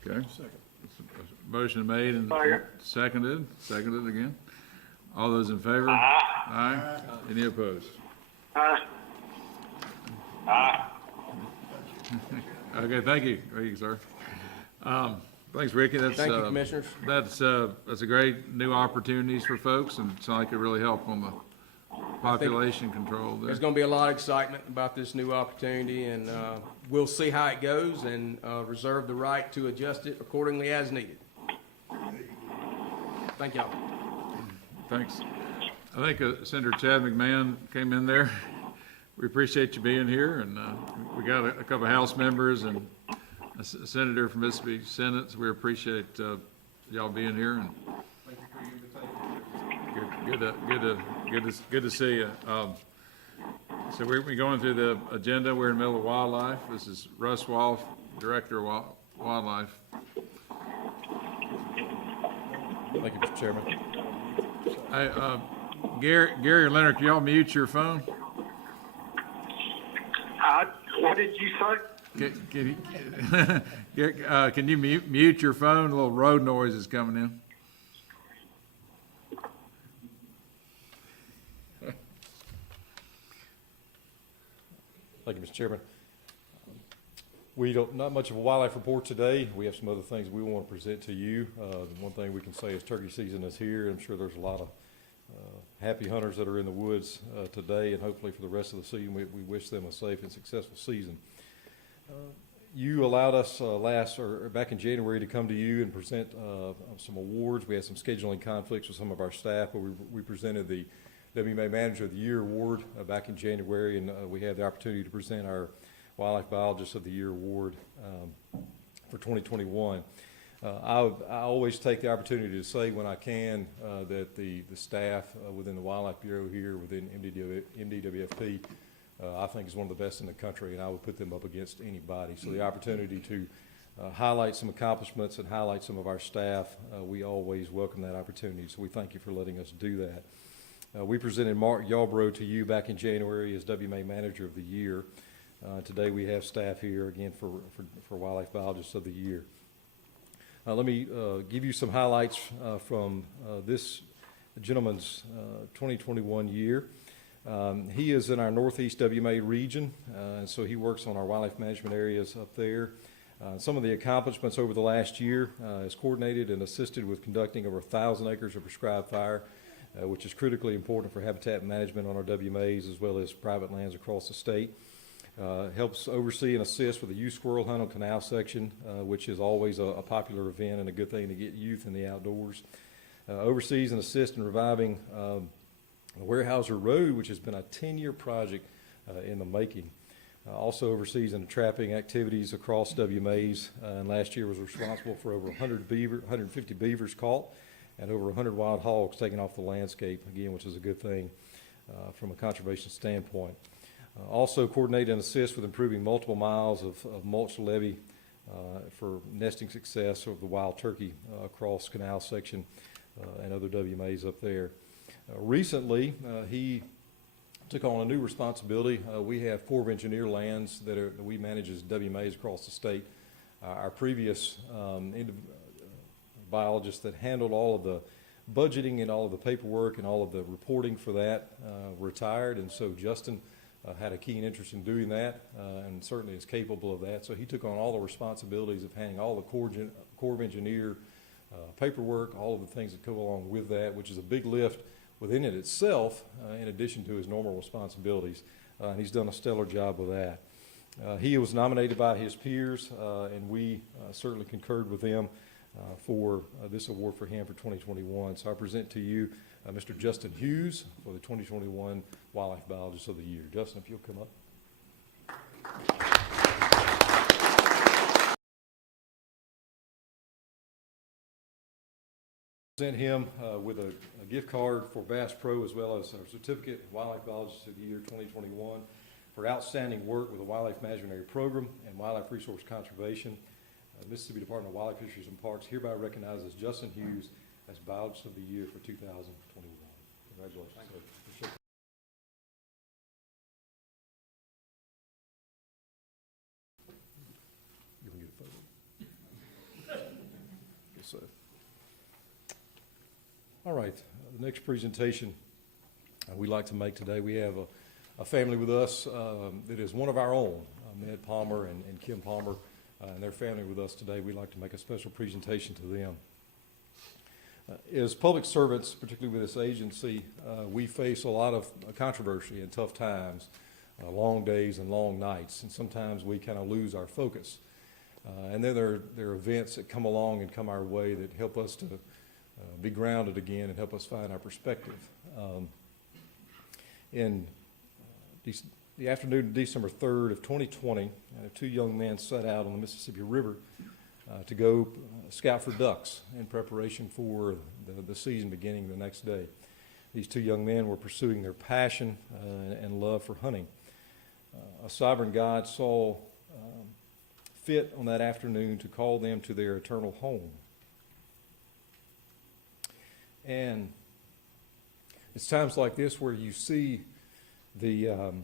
Okay. Second. Motion made and seconded again. All those in favor? Aye. Aye. Any opposed? Aye. Aye. Okay, thank you. Thank you, sir. Thanks, Ricky. That's, Thank you, Commissioners. That's a great new opportunities for folks, and it's like it really helped on population control there. There's going to be a lot of excitement about this new opportunity, and we'll see how it goes and reserve the right to adjust it accordingly as needed. Thank y'all. Thanks. I think Senator Chad McMahon came in there. We appreciate you being here, and we got a couple of House members and a senator from Mississippi Senate, so we appreciate y'all being here. And Thank you for your invitation. good to see you. So we're going through the agenda. We're in the middle of wildlife. This is Russ Wolf, Director of Wildlife. Thank you, Mr. Chairman. Hey, Gary or Leonard, can y'all mute your phone? What did you say? Can you mute your phone? A little road noise is coming in. Thank you, Mr. Chairman. We don't, not much of a wildlife report today. We have some other things we want to present to you. One thing we can say is turkey season is here. I'm sure there's a lot of happy hunters that are in the woods today, and hopefully for the rest of the season, we wish them a safe and successful season. You allowed us back in January to come to you and present some awards. We had some scheduling conflicts with some of our staff, but we presented the WMA Manager of the Year award back in January, and we had the opportunity to present our Wildlife Biologist of the Year award for 2021. I always take the opportunity to say when I can that the staff within the Wildlife Bureau here, within MDWFP, I think is one of the best in the country, and I would put them up against anybody. So the opportunity to highlight some accomplishments and highlight some of our staff, we always welcome that opportunity. So we thank you for letting us do that. We presented Mark Yarbrough to you back in January as WMA Manager of the Year. Today we have staff here again for Wildlife Biologists of the Year. Let me give you some highlights from this gentleman's 2021 year. He is in our Northeast WMA region, and so he works on our wildlife management areas up there. Some of the accomplishments over the last year is coordinated and assisted with conducting over 1,000 acres of prescribed fire, which is critically important for habitat management on our WMAs as well as private lands across the state. Helps oversee and assist with the youth squirrel hunt on canal section, which is always a popular event and a good thing to get youth in the outdoors. Oversees and assists in reviving Warehouser Road, which has been a 10-year project in the making. Also oversees in the trapping activities across WMAs, and last year was responsible for over 150 beavers caught and over 100 wild hogs taken off the landscape, again, which is a good thing from a conservation standpoint. Also coordinate and assist with improving multiple miles of mulch levee for nesting success of the wild turkey across canal section and other WMAs up there. Recently, he took on a new responsibility. We have Corps of Engineer lands that we manage as WMAs across the state. Our previous biologist that handled all of the budgeting and all of the paperwork and all of the reporting for that retired, and so Justin had a keen interest in doing that and certainly is capable of that. So he took on all the responsibilities of handling all the Corps of Engineer paperwork, all of the things that go along with that, which is a big lift within it itself, in addition to his normal responsibilities. And he's done a stellar job with that. He was nominated by his peers, and we certainly concurred with them for this award for him for 2021. So I present to you Mr. Justin Hughes for the 2021 Wildlife Biologist of the Year. Justin, if you'll come up. Present him with a gift card for Bass Pro as well as a certificate Wildlife Biologist of the Year 2021 for outstanding work with the Wildlife Management Area Program and Wildlife Resource Conservation. Mississippi Department of Wildlife, Fisheries, and Parks hereby recognizes Justin Hughes as Biologist of the Year for 2021. Congratulations. Sir. You can get a photo. Yes, sir. All right, the next presentation we'd like to make today, we have a family with us that is one of our own, Ned Palmer and Kim Palmer, and their family with us today. We'd like to make a special presentation to them. As public servants, particularly with this agency, we face a lot of controversy and tough times, long days and long nights, and sometimes we kind of lose our focus. And then there are events that come along and come our way that help us to be grounded again and help us find our perspective. In the afternoon of December 3rd of 2020, two young men set out on the Mississippi River to go scout for ducks in preparation for the season beginning the next day. These two young men were pursuing their passion and love for hunting. A sovereign God saw fit on that afternoon to call them to their eternal home. And it's times like this where you see the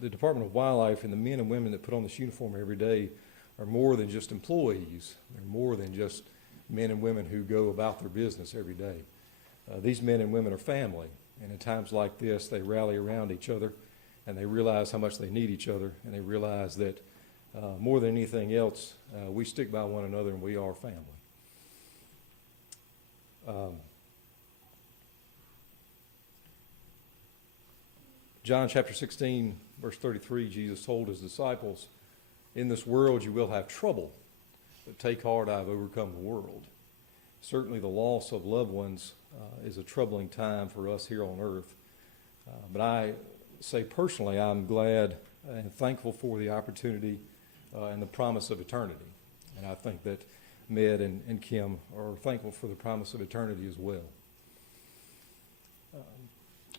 Department of Wildlife and the men and women that put on this uniform every day are more than just employees. They're more than just men and women who go about their business every day. These men and women are family, and in times like this, they rally around each other, and they realize how much they need each other, and they realize that more than anything else, we stick by one another, and we are family. John chapter 16, verse 33, Jesus told his disciples, "In this world you will have trouble, but take heart, I have overcome the world." Certainly the loss of loved ones is a troubling time for us here on earth. But I say personally, I'm glad and thankful for the opportunity and the promise of eternity. And I think that Med and Kim are thankful for the promise of eternity as well.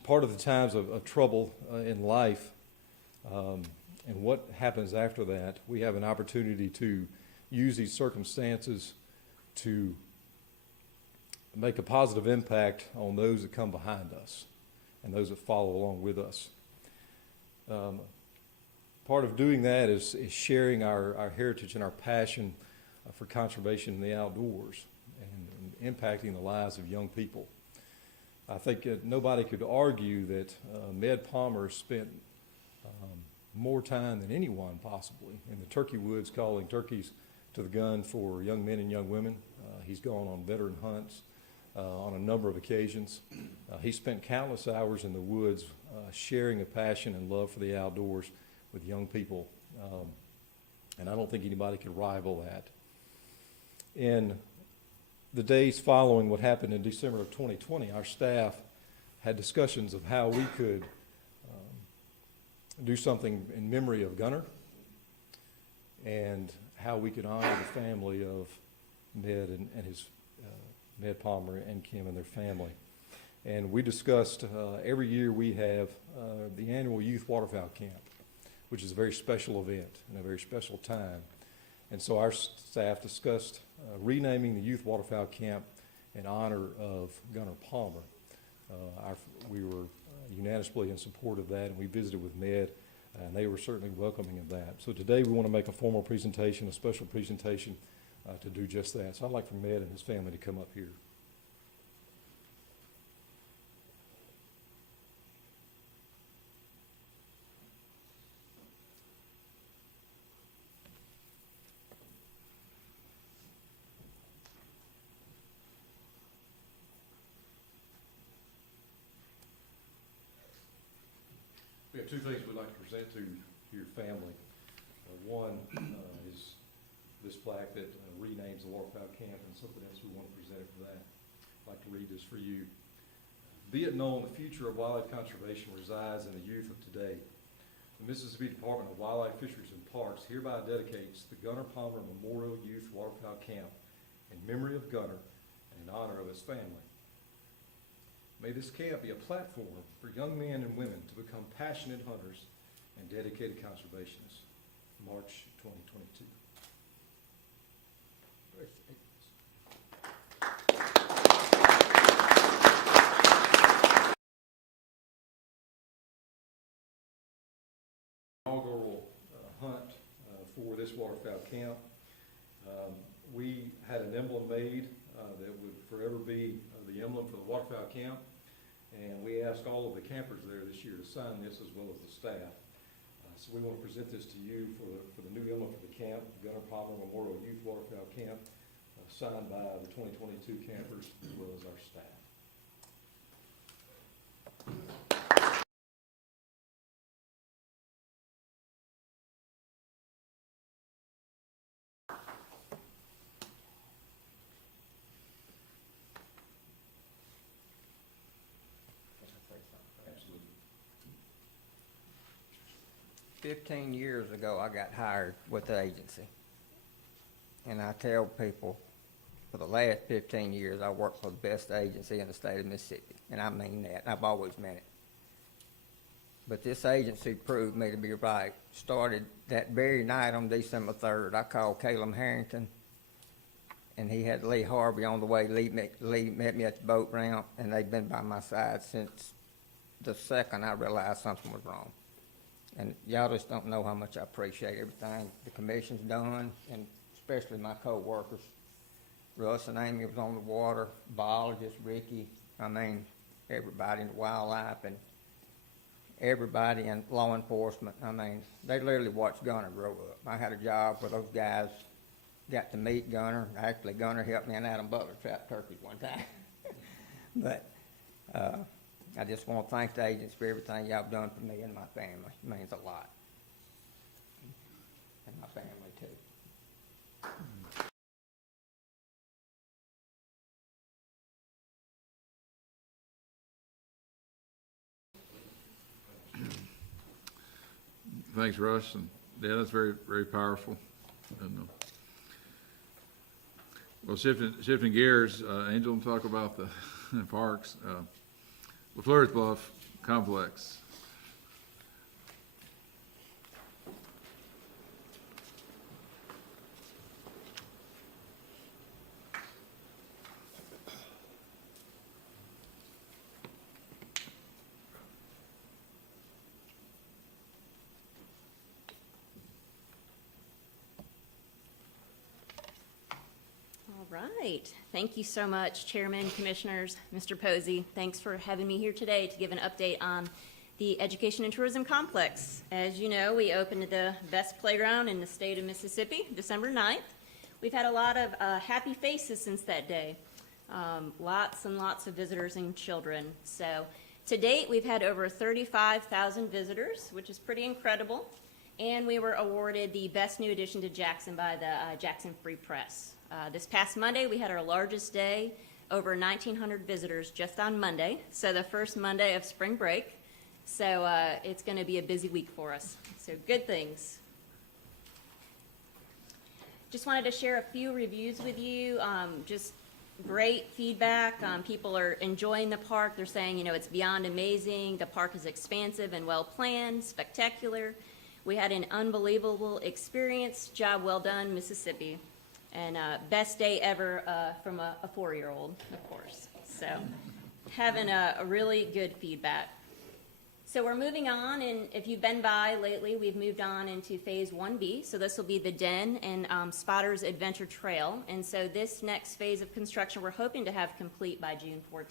Part of the times of trouble in life and what happens after that, we have an opportunity to use these circumstances to make a positive impact on those that come behind us and those that follow along with us. Part of doing that is sharing our heritage and our passion for conservation in the outdoors and impacting the lives of young people. I think nobody could argue that Med Palmer spent more time than anyone possibly in the turkey woods calling turkeys to the gun for young men and young women. He's gone on veteran hunts on a number of occasions. He spent countless hours in the woods sharing a passion and love for the outdoors with young people. And I don't think anybody could rival that. In the days following what happened in December of 2020, our staff had discussions of how we could do something in memory of Gunner and how we could honor the family of Med and his Med Palmer and Kim and their family. And we discussed every year we have the annual Youth Waterfowl Camp, which is a very special event and a very special time. And so our staff discussed renaming the Youth Waterfowl Camp in honor of Gunner Palmer. We were unanimously in support of that, and we visited with Med, and they were certainly welcoming of that. So today we want to make a formal presentation, a special presentation to do just that. So I'd like for Med and his family to come up here. We have two things we'd like to present to your family. One is this plaque that renames the Waterfowl Camp, and something else we want to present for that. I'd like to read this for you. Be it known, the future of wildlife conservation resides in the youth of today. The Mississippi Department of Wildlife, Fisheries, and Parks hereby dedicates the Gunner Palmer Memorial Youth Waterfowl Camp in memory of Gunner and in honor of his family. May this camp be a platform for young men and women to become passionate hunters and dedicated conservationists. March 2022. Inaugural hunt for this waterfowl camp. We had an emblem made that would forever be the emblem for the waterfowl camp, and we asked all of the campers there this year to sign this as well as the staff. So we want to present this to you for the new emblem for the camp, the Gunner Palmer Memorial Youth Waterfowl Camp, signed by the 2022 campers as well as our staff. Absolutely. 15 years ago, I got hired with the agency. And I tell people, for the last 15 years, I worked for the best agency in the state of Mississippi. And I mean that. I've always meant it. But this agency proved me to be right. Started that very night on December 3rd. I called Caleb Harrington, and he had Lee Harvey on the way. Lee met me at the boat ramp, and they've been by my side since the second I realized something was wrong. And y'all just don't know how much I appreciate everything the commission's done, and especially my co-workers. Russ and Amy was on the water, biologist, Ricky, I mean, everybody in the wildlife, and everybody in law enforcement. I mean, they literally watched Gunner grow up. I had a job where those guys got to meet Gunner. Actually, Gunner helped me and Adam Butler trap turkeys one time. But I just want to thank the agents for everything y'all have done for me and my family. It means a lot. And my family, too. Thanks, Russ, and yeah, that's very, very powerful. And, well, shifting gears, Angel will talk about the parks. LaFleur's Bluff Complex. All right. Thank you so much, Chairman, Commissioners, Mr. Posey. Thanks for having me here today to give an update on the Education and Tourism Complex. As you know, we opened the best playground in the state of Mississippi, December 9th. We've had a lot of happy faces since that day. Lots and lots of visitors and children. So to date, we've had over 35,000 visitors, which is pretty incredible. And we were awarded the best new addition to Jackson by the Jackson Free Press. This past Monday, we had our largest day, over 1,900 visitors just on Monday, so the first Monday of spring break. So it's going to be a busy week for us. So good things. Just wanted to share a few reviews with you. Just great feedback. People are enjoying the park. They're saying, you know, it's beyond amazing. The park is expansive and well planned, spectacular. We had an unbelievable experience. Job well done, Mississippi. And best day ever from a 4-year-old, of course. So having a really good feedback. So we're moving on, and if you've been by lately, we've moved on into Phase 1B. So this will be the Den and Spotters Adventure Trail. And so this next phase of construction we're hoping to have complete by June 14th.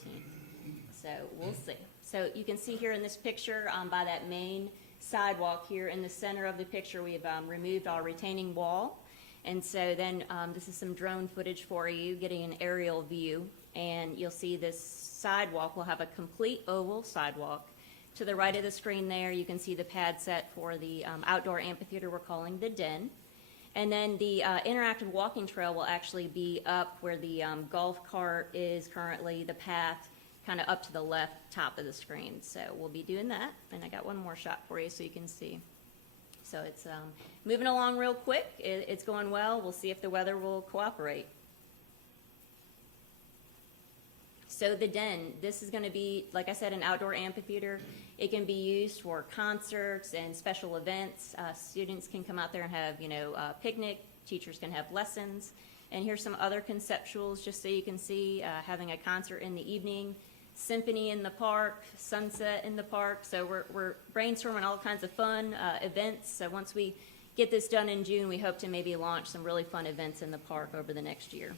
So we'll see. So you can see here in this picture by that main sidewalk here in the center of the picture, we've removed our retaining wall. And so then this is some drone footage for you, getting an aerial view. And you'll see this sidewalk will have a complete oval sidewalk. To the right of the screen there, you can see the pad set for the outdoor amphitheater we're calling the Den. And then the interactive walking trail will actually be up where the golf cart is currently, the path kind of up to the left top of the screen. So we'll be doing that. And I got one more shot for you so you can see. So it's moving along real quick. It's going well. We'll see if the weather will cooperate. So the Den, this is going to be, like I said, an outdoor amphitheater. It can be used for concerts and special events. Students can come out there and have, you know, a picnic. Teachers can have lessons. And here's some other conceptuals just so you can see, having a concert in the evening, symphony in the park, sunset in the park. So we're brainstorming all kinds of fun events. So once we get this done in June, we hope to maybe launch some really fun events in the park over the next year.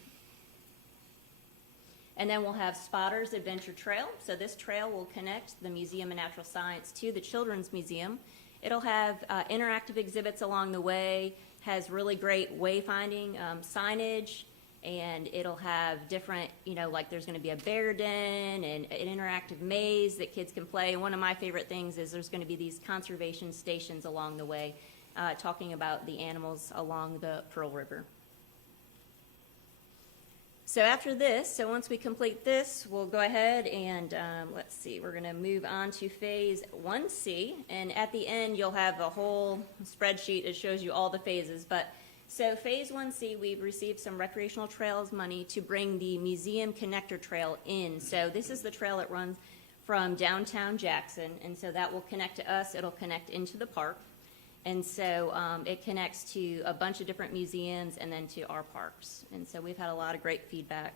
And then we'll have Spotters Adventure Trail. So this trail will connect the Museum of Natural Science to the Children's Museum. It'll have interactive exhibits along the way, has really great wayfinding signage, And it'll have different, like there's gonna be a bear den and an interactive maze that kids can play. And one of my favorite things is there's gonna be these conservation stations along the way, talking about the animals along the Pearl River. So after this, once we complete this, we'll go ahead and, let's see, we're gonna move on to phase 1C. And at the end, you'll have a whole spreadsheet that shows you all the phases. So phase 1C, we've received some recreational trails money to bring the museum connector trail in. So this is the trail that runs from downtown Jackson, and so that will connect to us, it'll connect into the park. And so it connects to a bunch of different museums and then to our parks. And so we've had a lot of great feedback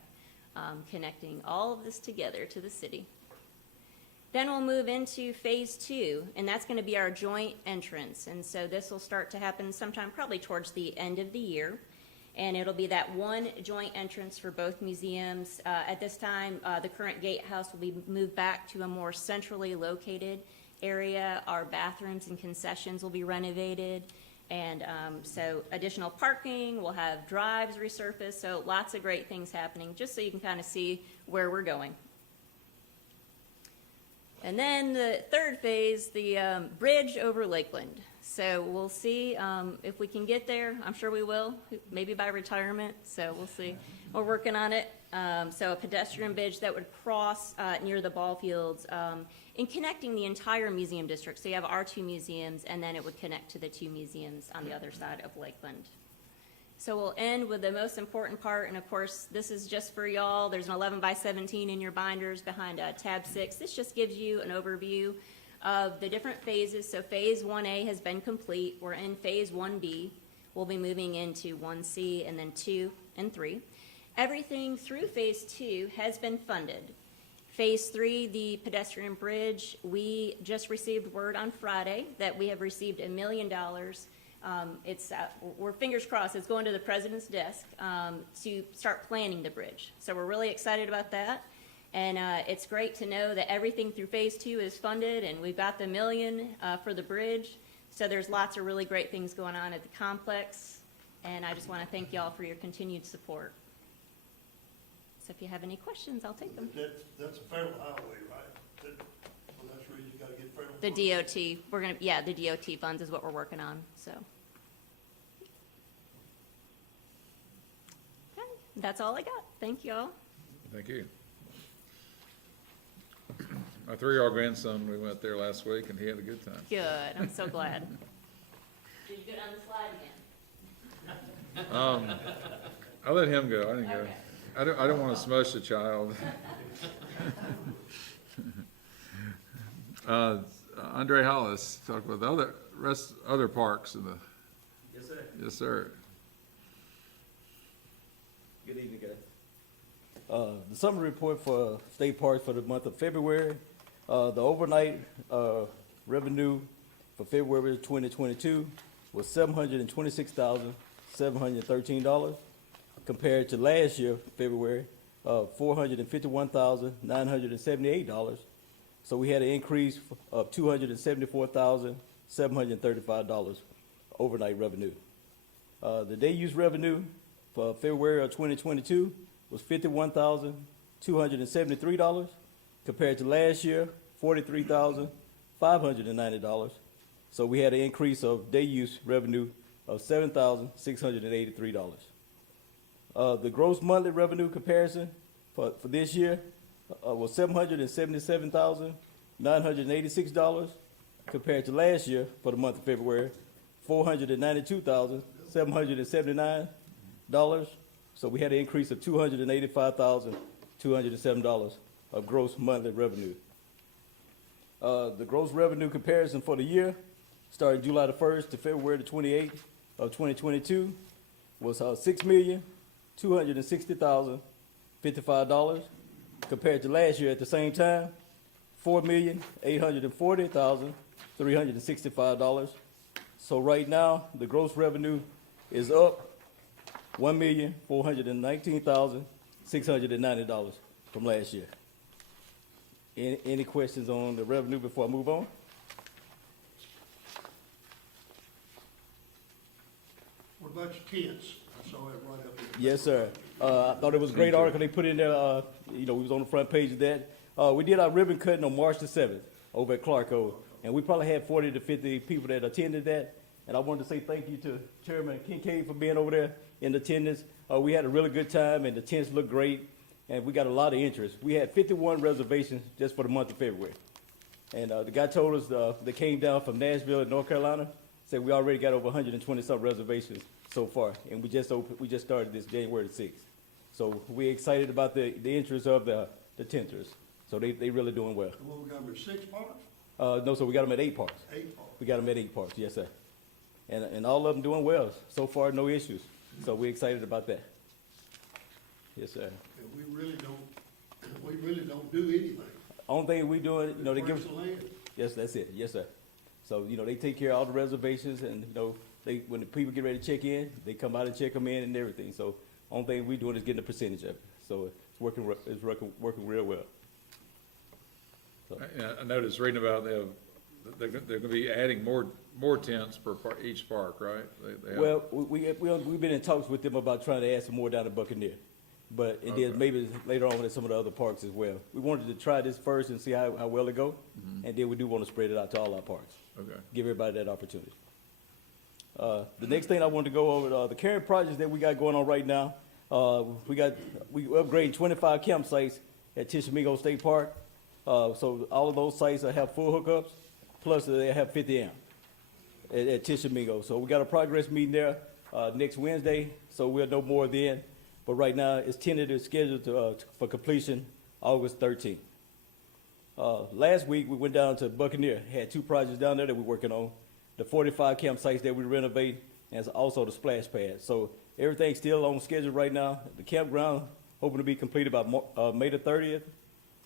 connecting all of this together to the city. Then we'll move into phase 2, and that's going to be our joint entrance. And so this will start to happen sometime probably towards the end of the year. And it'll be that one joint entrance for both museums. At this time, the current gatehouse will be moved back to a more centrally located area. Our bathrooms and concessions will be renovated. And so additional parking, we'll have drives resurfaced. So lots of great things happening, just so you can kind of see where we're going. And then the third phase, the bridge over Lakeland. So we'll see if we can get there. I'm sure we will, maybe by retirement. So we'll see. We're working on it. So a pedestrian bridge that would cross near the ball fields in connecting the entire museum district. So you have our 2 museums, and then it would connect to the 2 museums on the other side of Lakeland. So we'll end with the most important part, and of course, this is just for y'all. There's an 11 by 17 in your binders behind tab 6. This just gives you an overview of the different phases. So phase 1A has been complete. We're in phase 1B. We'll be moving into 1C and then 2 and 3. Everything through phase 2 has been funded. Phase 3, the pedestrian bridge, we just received word on Friday that we have received $1 million. We're fingers crossed, it's going to the president's desk to start planning the bridge. So we're really excited about that. And it's great to know that everything through phase 2 is funded, and we've got the $1 million for the bridge. So there's lots of really great things going on at the complex. And I just want to thank y'all for your continued support. So if you have any questions, I'll take them. That's a federal highway, right? Well, that's where you gotta get federal. The DOT funds is what we're working on, so. Okay, that's all I got. Thank you all. Thank you. My 3-year-old grandson, we went there last week, and he had a good time. Good, I'm so glad. Did you go down the slide again? I let him go, I didn't go. Okay. I don't want to smush the child. Andre Hollis, talk about the other parks in the. Yes, sir. Yes, sir. Good evening, guys. The summary report for state parks for the month of February. The overnight revenue for February 2022 was $726,713. Compared to last year, February, $451,978. So we had an increase of $274,735 overnight revenue. The day use revenue for February of 2022 was $51,273. Compared to last year, $43,590. So we had an increase of day use revenue of $7,683. The gross monthly revenue comparison for this year was $777,986 compared to last year for the month of February, $492,779. So we had an increase of $285,207 of gross monthly revenue. The gross revenue comparison for the year, starting July the 1st to February the 28th of 2022, was $6,260,055 compared to last year at the same time, $4,840,365. So right now, the gross revenue is up $1,419,690 from last year. Any questions on the revenue before I move on? What about your tents? I saw it right up there. Yes, sir. I thought it was a great article they put in there. We was on the front page of that. We did our ribbon cutting on March the 7th over at Clarko, and we probably had 40 to 50 people that attended that. And I wanted to say thank you to Chairman Kincaid for being over there in attendance. We had a really good time, and the tents looked great, and we got a lot of interest. We had 51 reservations just for the month of February. And the guy told us they came down from Nashville in North Carolina, said we already got over 120-some reservations so far, and we just started this January the 6th. So we're excited about the interest of the tenters. So they really doing well. Well, we got them in 6 parks? No, so we got them at 8 parks. 8 parks. We got them at 8 parks, yes, sir. And all of them doing well. So far, no issues. So we're excited about that. Yes, sir. And we really don't do anything. Only thing we doing, they give us. Furnish the land. Yes, that's it. Yes, sir. So, they take care of all the reservations, and, when the people get ready to check in, they come out and check them in and everything. So only thing we doing is getting a percentage of it. So it's working real well. So. I noticed reading about they're going to be adding more tents per each park, right? They Well, we've been in talks with them about trying to add some more down at Buccaneer. But it is maybe later on at some of the other parks as well. We wanted to try this first and see how well it go, and then we do want to spread it out to all our parks. Okay. Give everybody that opportunity. The next thing I want to go over, the current projects that we got going on right now. We upgrading 25 campsites at Tishomingo State Park. So all of those sites have full hookups, plus they have 50 amp at Tishomingo. So we got a progress meeting there next Wednesday, so we'll know more then. But right now, it's tentative scheduled for completion August 13th. Last week, we went down to Buccaneer, had 2 projects down there that we're working on. The 45 campsites that we renovate, and also the splash pad. So everything's still on schedule right now. The campground, hoping to be completed by May the 30th.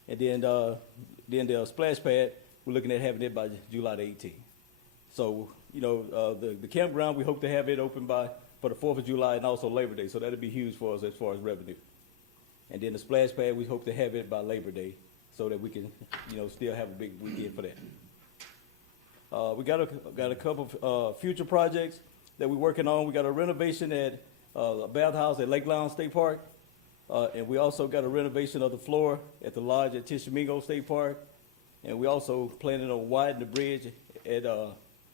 And then the splash pad, we're looking at having it by July the 18th. So, the campground, we hope to have it open for the 4th of July and also Labor Day. So that'll be huge for us as far as revenue. And then the splash pad, we hope to have it by Labor Day so that we can, still have a big weekend for that. We got a couple of future projects that we're working on. We got a renovation at a bathhouse at Lake Lounge State Park. And we also got a renovation of the floor at the lodge at Tishomingo State Park. And we also planning on widening the bridge at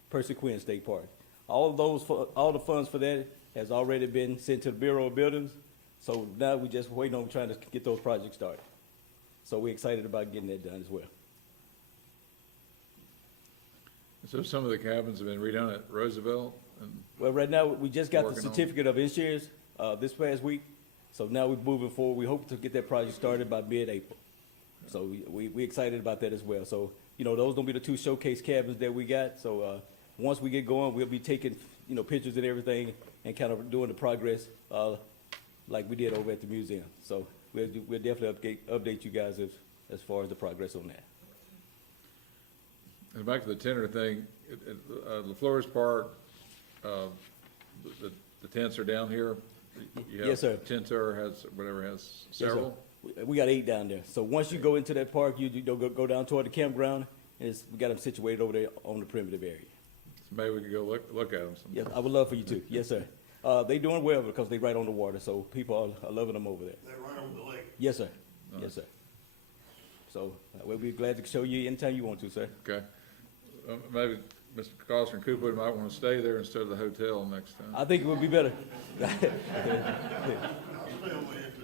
Percy Quinn State Park. All the funds for that has already been sent to the Bureau of Buildings. So now we're just waiting on trying to get those projects started. So we're excited about getting that done as well. So some of the cabins have been redone at Roosevelt? Well, right now, we just got the certificate of insurance this past week. So now we're moving forward. We hope to get that project started by mid-April. So we're excited about that as well. So, those gonna be the 2 showcase cabins that we got. So once we get going, we'll be taking, pictures and everything and kind of doing the progress like we did over at the museum. So we'll definitely update you guys as far as the progress on that. And back to the tenter thing, at LaFleurs Park, the tents are down here? Yes, sir. Tenter has several? Yes, sir. We got 8 down there. So once you go into that park, you go down toward the campground, and we got them situated over there on the primitive area. So maybe we could go look at them sometime. Yes, I would love for you to. Yes, sir. They doing well because they right on the water, so people are loving them over there. They're right on the lake. Yes, sir. Yes, sir. So we'll be glad to show you anytime you want to, sir. Okay. Maybe Mr. Coster and Cooper might want to stay there instead of the hotel next time. I think it would be better.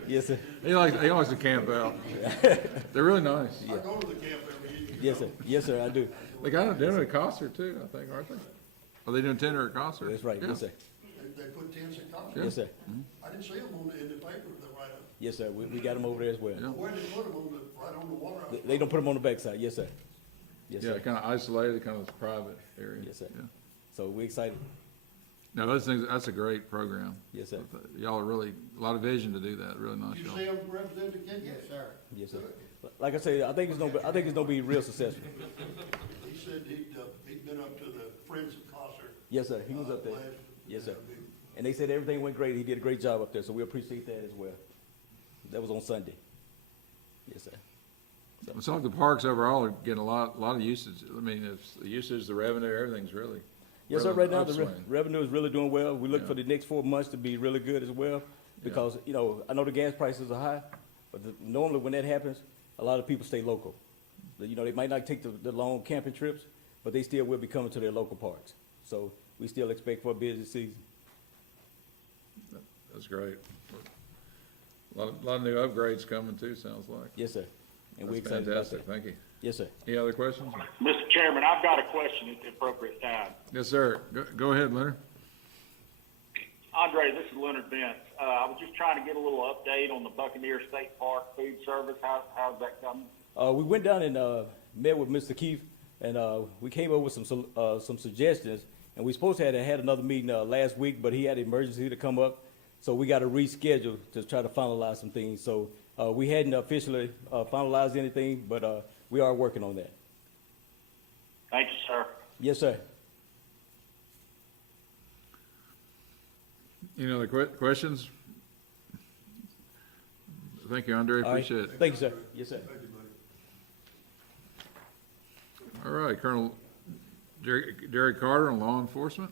Yes, sir. He likes to camp out. They're really nice. I go to the camp every year. Yes, sir. Yes, sir, I do. They got a dinner at Coster too, I think, aren't they? Are they doing dinner at Coster? That's right. Yeah. Yes, sir. They put tents in Costa. Yes, sir. I didn't see them in the paper, they're right up. Yes, sir. We got them over there as well. Where did they put them right on the water? They don't put them on the backside. Yes, sir. Yes, Yeah, sir. kind of isolated, kind of private area. Yes, sir. Yeah. So we're excited. No, those things, that's a great program. Yes, sir. Y'all are really, a lot of vision to do that, really nice Did you job. see them represented again? Yes, sir. Yes, sir. Like I say, I think it's gonna be real successful. He said he'd been up to the Friends of Costa. Yes, sir. He was up there. Yes, sir. And they said everything went great. He did a great job up there, so we appreciate that as well. That was on Sunday. Yes, sir. It's like the parks overall are getting a lot of usage. I mean, it's the usage, the revenue, everything's really. Yes, sir. really Right now, the upswing. revenue is really doing well. We look for the next 4 months to be really good as well. because, you know, I know the gas prices are high, but normally when that happens, a lot of people stay local. You know, they might not take the long camping trips, but they still will be coming to their local parks. So we still expect for a busy season. That's great. A lot of new upgrades coming too, sounds like. Yes, sir. And we're That's excited about fantastic, that. thank you. Yes, sir. Any other questions? Mr. Chairman, I've got a question at the appropriate time. Yes, sir. Go ahead, Leonard. Andre, this is Leonard Bentz. I was just trying to get a little update on the Buccaneer State Park food service. How's that coming? We went down and met with Mr. Keefe, and we came up with some suggestions. And we supposed to have had another meeting last week, but he had an emergency to come up, so we got to reschedule to try to finalize some things. So we hadn't officially finalized anything, but we are working on that. Thank you, sir. Yes, sir. Any other questions? Thank you, Andre, All right. appreciate it. Thank you, sir. Yes, sir. All right, Colonel Jerry Carter on law enforcement.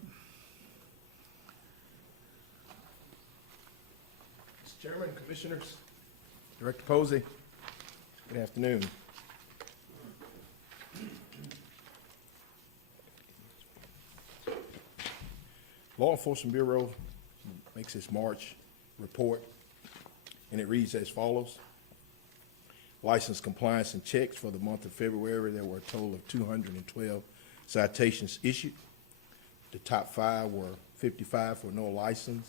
Mr. Chairman, Commissioners, Director Posey, good afternoon. Law Enforcement Bureau makes its March report, and it reads as follows. License compliance and checks for the month of February, there were a total of 212 citations issued. The top 5 were 55 for no license,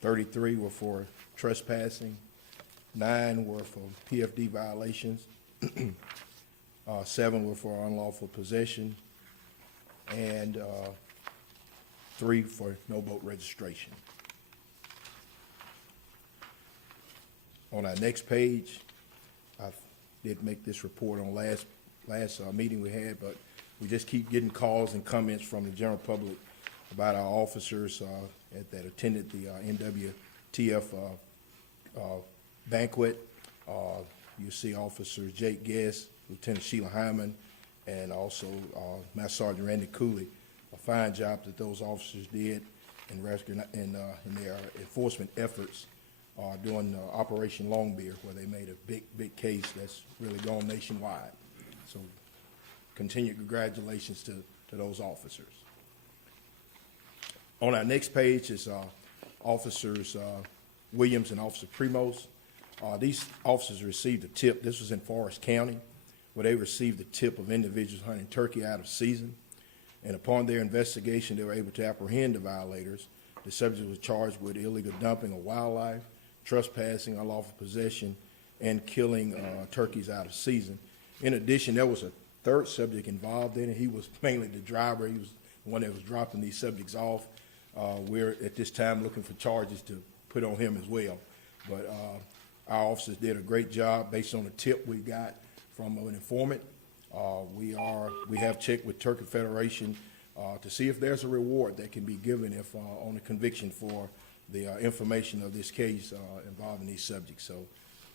33 were for trespassing, 9 were for PFD violations, 7 were for unlawful possession, and 3 for no boat registration. On our next page, I did make this report on last meeting we had, but we just keep getting calls and comments from the general public about our officers that attended the MDWFP banquet. You see Officer Jake Guest, Lieutenant Sheila Hyman, and also Master Sergeant Randy Cooley. A fine job that those officers did in their enforcement efforts during Operation Longbeard, where they made a big case that's really gone nationwide. So continued congratulations to those officers. On our next page is Officers Williams and Officer Primos. These officers received a tip. This was in Forest County, where they received a tip of individuals hunting turkey out of season. And upon their investigation, they were able to apprehend the violators. The subject was charged with illegal dumping of wildlife, trespassing, unlawful possession, and killing turkeys out of season. In addition, there was a third subject involved in it. He was mainly the driver. He was the one that was dropping these subjects off. We're at this time looking for charges to put on him as well. But our officers did a great job based on the tip we got from an informant. We have checked with Turkey Federation to see if there's a reward that can be given if on a conviction for the information of this case involving these subjects. So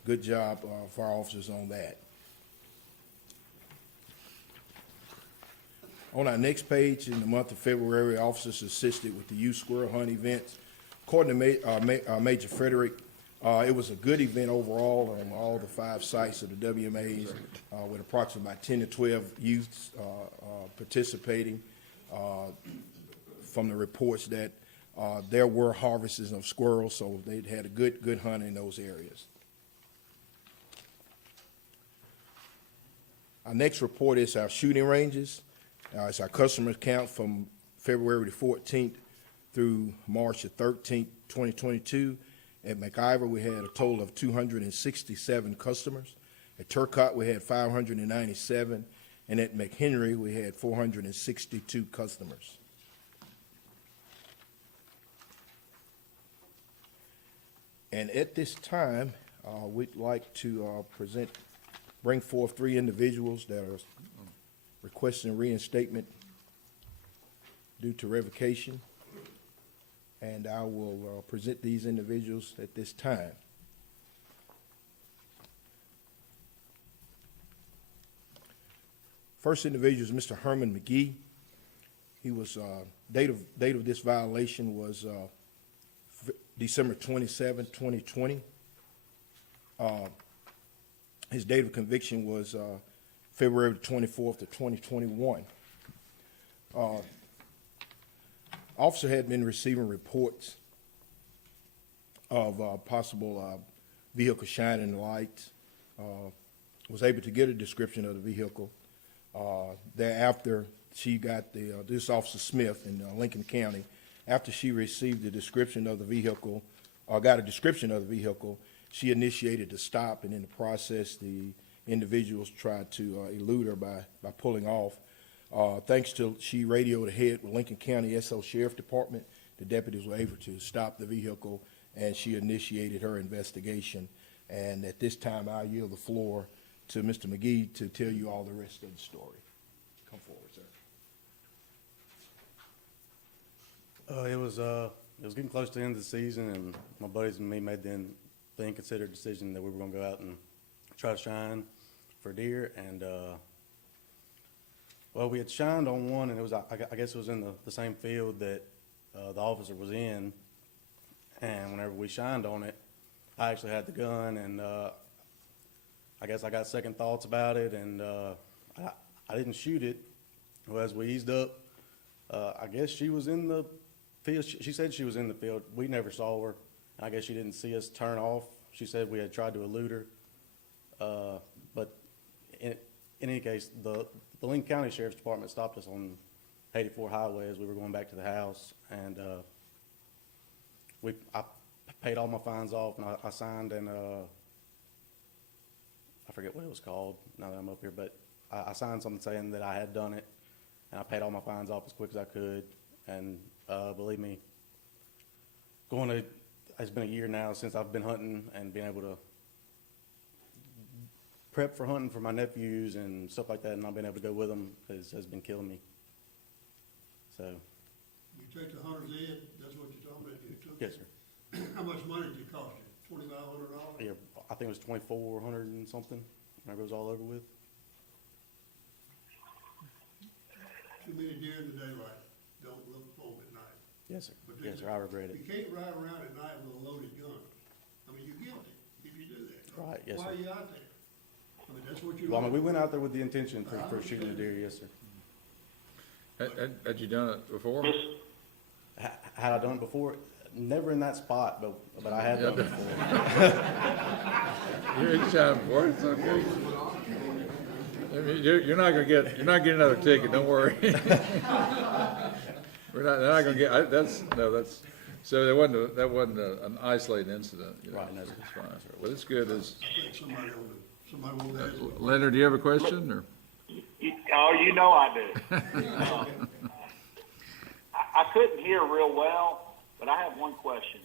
good job for our officers on that. On our next page, in the month of February, officers assisted with the youth squirrel hunt events. According to Major Frederick, it was a good event overall on all the 5 sites of the WMAs, with approximately about 10 to 12 youths participating. From the reports that there were harvests of squirrels, so they had a good hunt in those areas. Our next report is our shooting ranges. It's our customer count from February the 14th through March the 13th, 2022. At McIver, we had a total of 267 customers. At Turcotte, we had 597. And at McHenry, we had 462 customers. And at this time, we'd like to bring forth 3 individuals that are requesting reinstatement due to revocation. And I will present these individuals at this time. First individual is Mr. Herman McGee. He was date of this violation was December 27, 2020. His date of conviction was February 24th of 2021. Officer had been receiving reports of possible vehicle shining lights. Was able to get a description of the vehicle. Thereafter, she got this Officer Smith in Lincoln County. After she received the description of the vehicle, or got a description of the vehicle, she initiated the stop, and in the process, the individuals tried to elude her by pulling off. Thanks to, she radioed ahead with Lincoln County SO Sheriff Department. The deputies were able to stop the vehicle, and she initiated her investigation. And at this time, I'll yield the floor to Mr. McGee to tell you all the rest of the story. Come forward, sir. It was getting close to the end of the season, and my buddies and me made the inconsiderate decision that we were going to go out and try to shine for deer. And well, we had shined on one, and it was, I guess it was in the same field that the officer was in. And whenever we shined on it, I actually had the gun, and I guess I got second thoughts about it, and I didn't shoot it. Well, as we eased up, I guess she was in the field. She said she was in the field. We never saw her. I guess she didn't see us turn off. She said we had tried to elude her. But in any case, the Lincoln County Sheriff's Department stopped us on 84 Highway as we were going back to the house, and I paid all my fines off, and I signed, and I forget what it was called now that I'm up here, but I signed something saying that I had done it, and I paid all my fines off as quick as I could. And believe me, it's been a year now since I've been hunting, and being able to prep for hunting for my nephews and stuff like that, and not being able to go with them has been killing me. So. You take the hunter's ed, that's what you're talking about? You took Yes, sir. How much money did it cost you? $2,500? Yeah, I think it was 2,400 and something. When it goes all over with. Too many deer in the daylight. Don't look for them at night. Yes, sir. But Yes, sir. I regret it. You can't ride around at night with a loaded gun. I mean, you're guilty if you do that. Right, yes, Why sir. are you out there? I mean, that's what you're. Well, I mean, we went out there with the intention for shooting a deer. Yes, sir. Had you done it before? Had I done it before? Never in that spot, but I had done it before. You're in shine for it, it's okay. I mean, you're not getting another ticket, don't worry. They're not gonna get, so that wasn't an isolated incident. You know, Right, no, it's fine. Well, it's good as, I think somebody will ask me. Leonard, do you have a question, or? Oh, you know I do. I couldn't hear real well, but I have one question.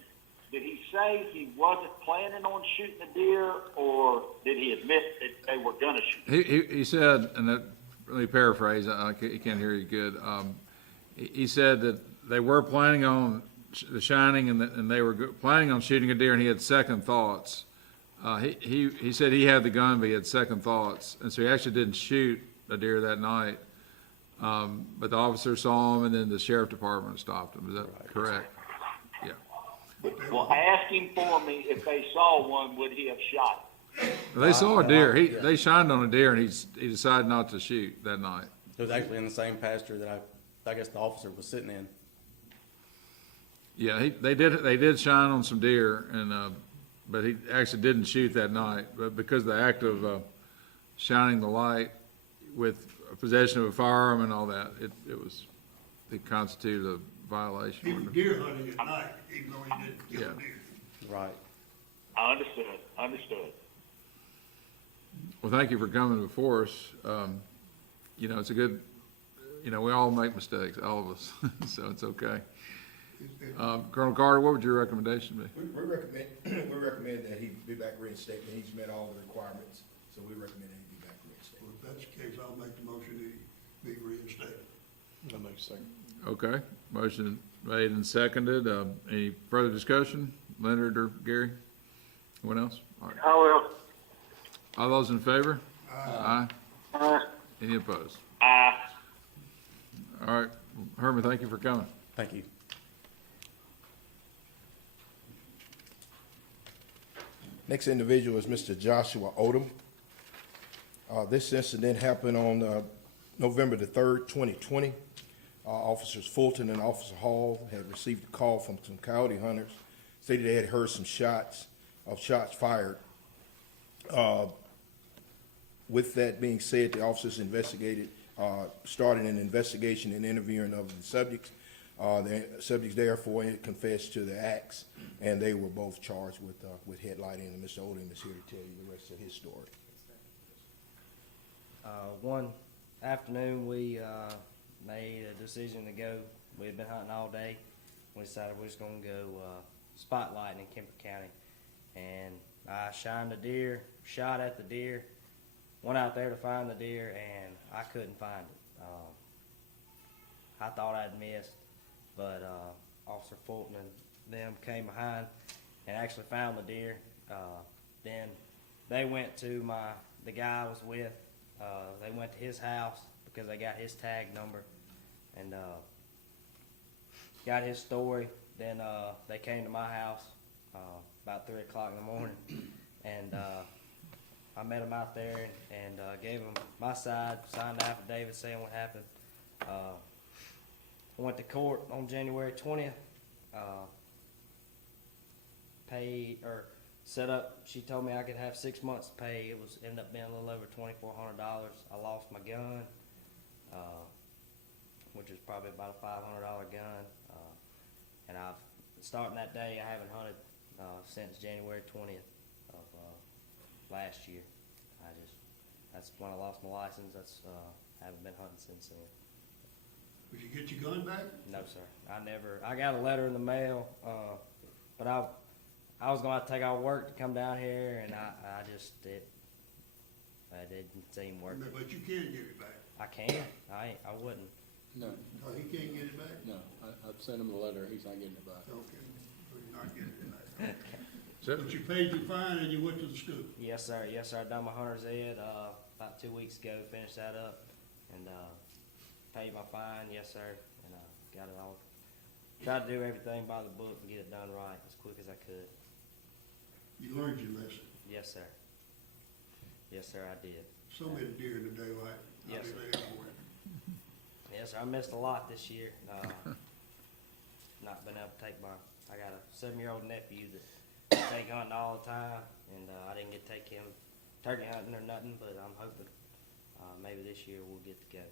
Did he say he wasn't planning on shooting a deer, or did he admit that they were gonna shoot? He said, and let me paraphrase, he can't hear you good. He said that they were planning on the shining, and they were planning on shooting a deer, and he had second thoughts. He said he had the gun, but he had second thoughts, and so he actually didn't shoot a deer that night. But the officer saw him, and then the sheriff department stopped him. Is that correct? Yeah. Well, ask him for me if they saw one, would he have shot it? They saw a deer. They shined on a deer, and he decided not to shoot that night. It was actually in the same pasture that I guess the officer was sitting in. Yeah, they did shine on some deer, and but he actually didn't shoot that night. But because of the act of shining the light with possession of a firearm and all that, it constituted a violation. He was deer hunting at night, even though he didn't kill a deer. Right. I understood. Well, thank you for coming before us. You know, it's a good, we all make mistakes, all of us, so it's okay. Colonel Carter, what would your recommendation be? We recommend that he be back reinstated. He's met all the requirements, so we recommend that he be back reinstated. Well, if that's the case, I'll make the motion to be reinstated. I'll make a second. Okay, motion made and seconded. Any further discussion? Leonard or Gary? Anyone else? All right. I will. All those in favor? Aye. Any opposed? Aye. All right, Herman, thank you for coming. Thank you. Next individual is Mr. Joshua Odom. This incident happened on November the 3rd, 2020. Officers Fulton and Officer Hall had received a call from some coyote hunters, stated they had heard some shots fired. With that being said, the officers started an investigation and interviewing of the subjects. The subjects therefore confessed to the acts, and they were both charged with headlighting, and Mr. Odom is here to tell you the rest of his story. One afternoon, we made a decision to go. We had been hunting all day. We decided we was going to go spotlighting in Kemper County. And I shined a deer, shot at the deer, went out there to find the deer, and I couldn't find it. I thought I'd missed, but Officer Fulton and them came behind and actually found the deer. Then they went to the guy I was with. They went to his house because they got his tag number and got his story. Then they came to my house about 3 o'clock in the morning, and I met them out there and gave them my side, signed the affidavit saying what happened. I went to court on January 20th, set up, she told me I could have 6 months pay. It ended up being a little over $2,400. I lost my gun, which is probably about a $500 gun. And starting that day, I haven't hunted since January 20th of last year. That's when I lost my license. Haven't been hunting since then. Did you get your gun back? No, sir. I got a letter in the mail, but I was gonna have to take out work to come down here, and I didn't seem worth it. But you can get it back. I can. I wouldn't. No, Oh, he can't get it back? no, I've sent him a letter, he's not getting it back. Okay, so you're not getting it back. So, But you paid your fine and you went to the school? Yes, sir. Yes, sir. I done my hunter's ed about 2 weeks ago. Finished that up and paid my fine. Yes, sir. And got it all. Tried to do everything by the book and get it done right as quick as I could. You learned your lesson. Yes, sir. Yes, sir. I did. So many deer in the daylight. Yes, sir. Everywhere. Yes, sir. I missed a lot this year. Not been able to take I got a 7-year-old nephew that take hunting all the time, and I didn't get to take him turkey hunting or nothing, but I'm hoping maybe this year we'll get to go.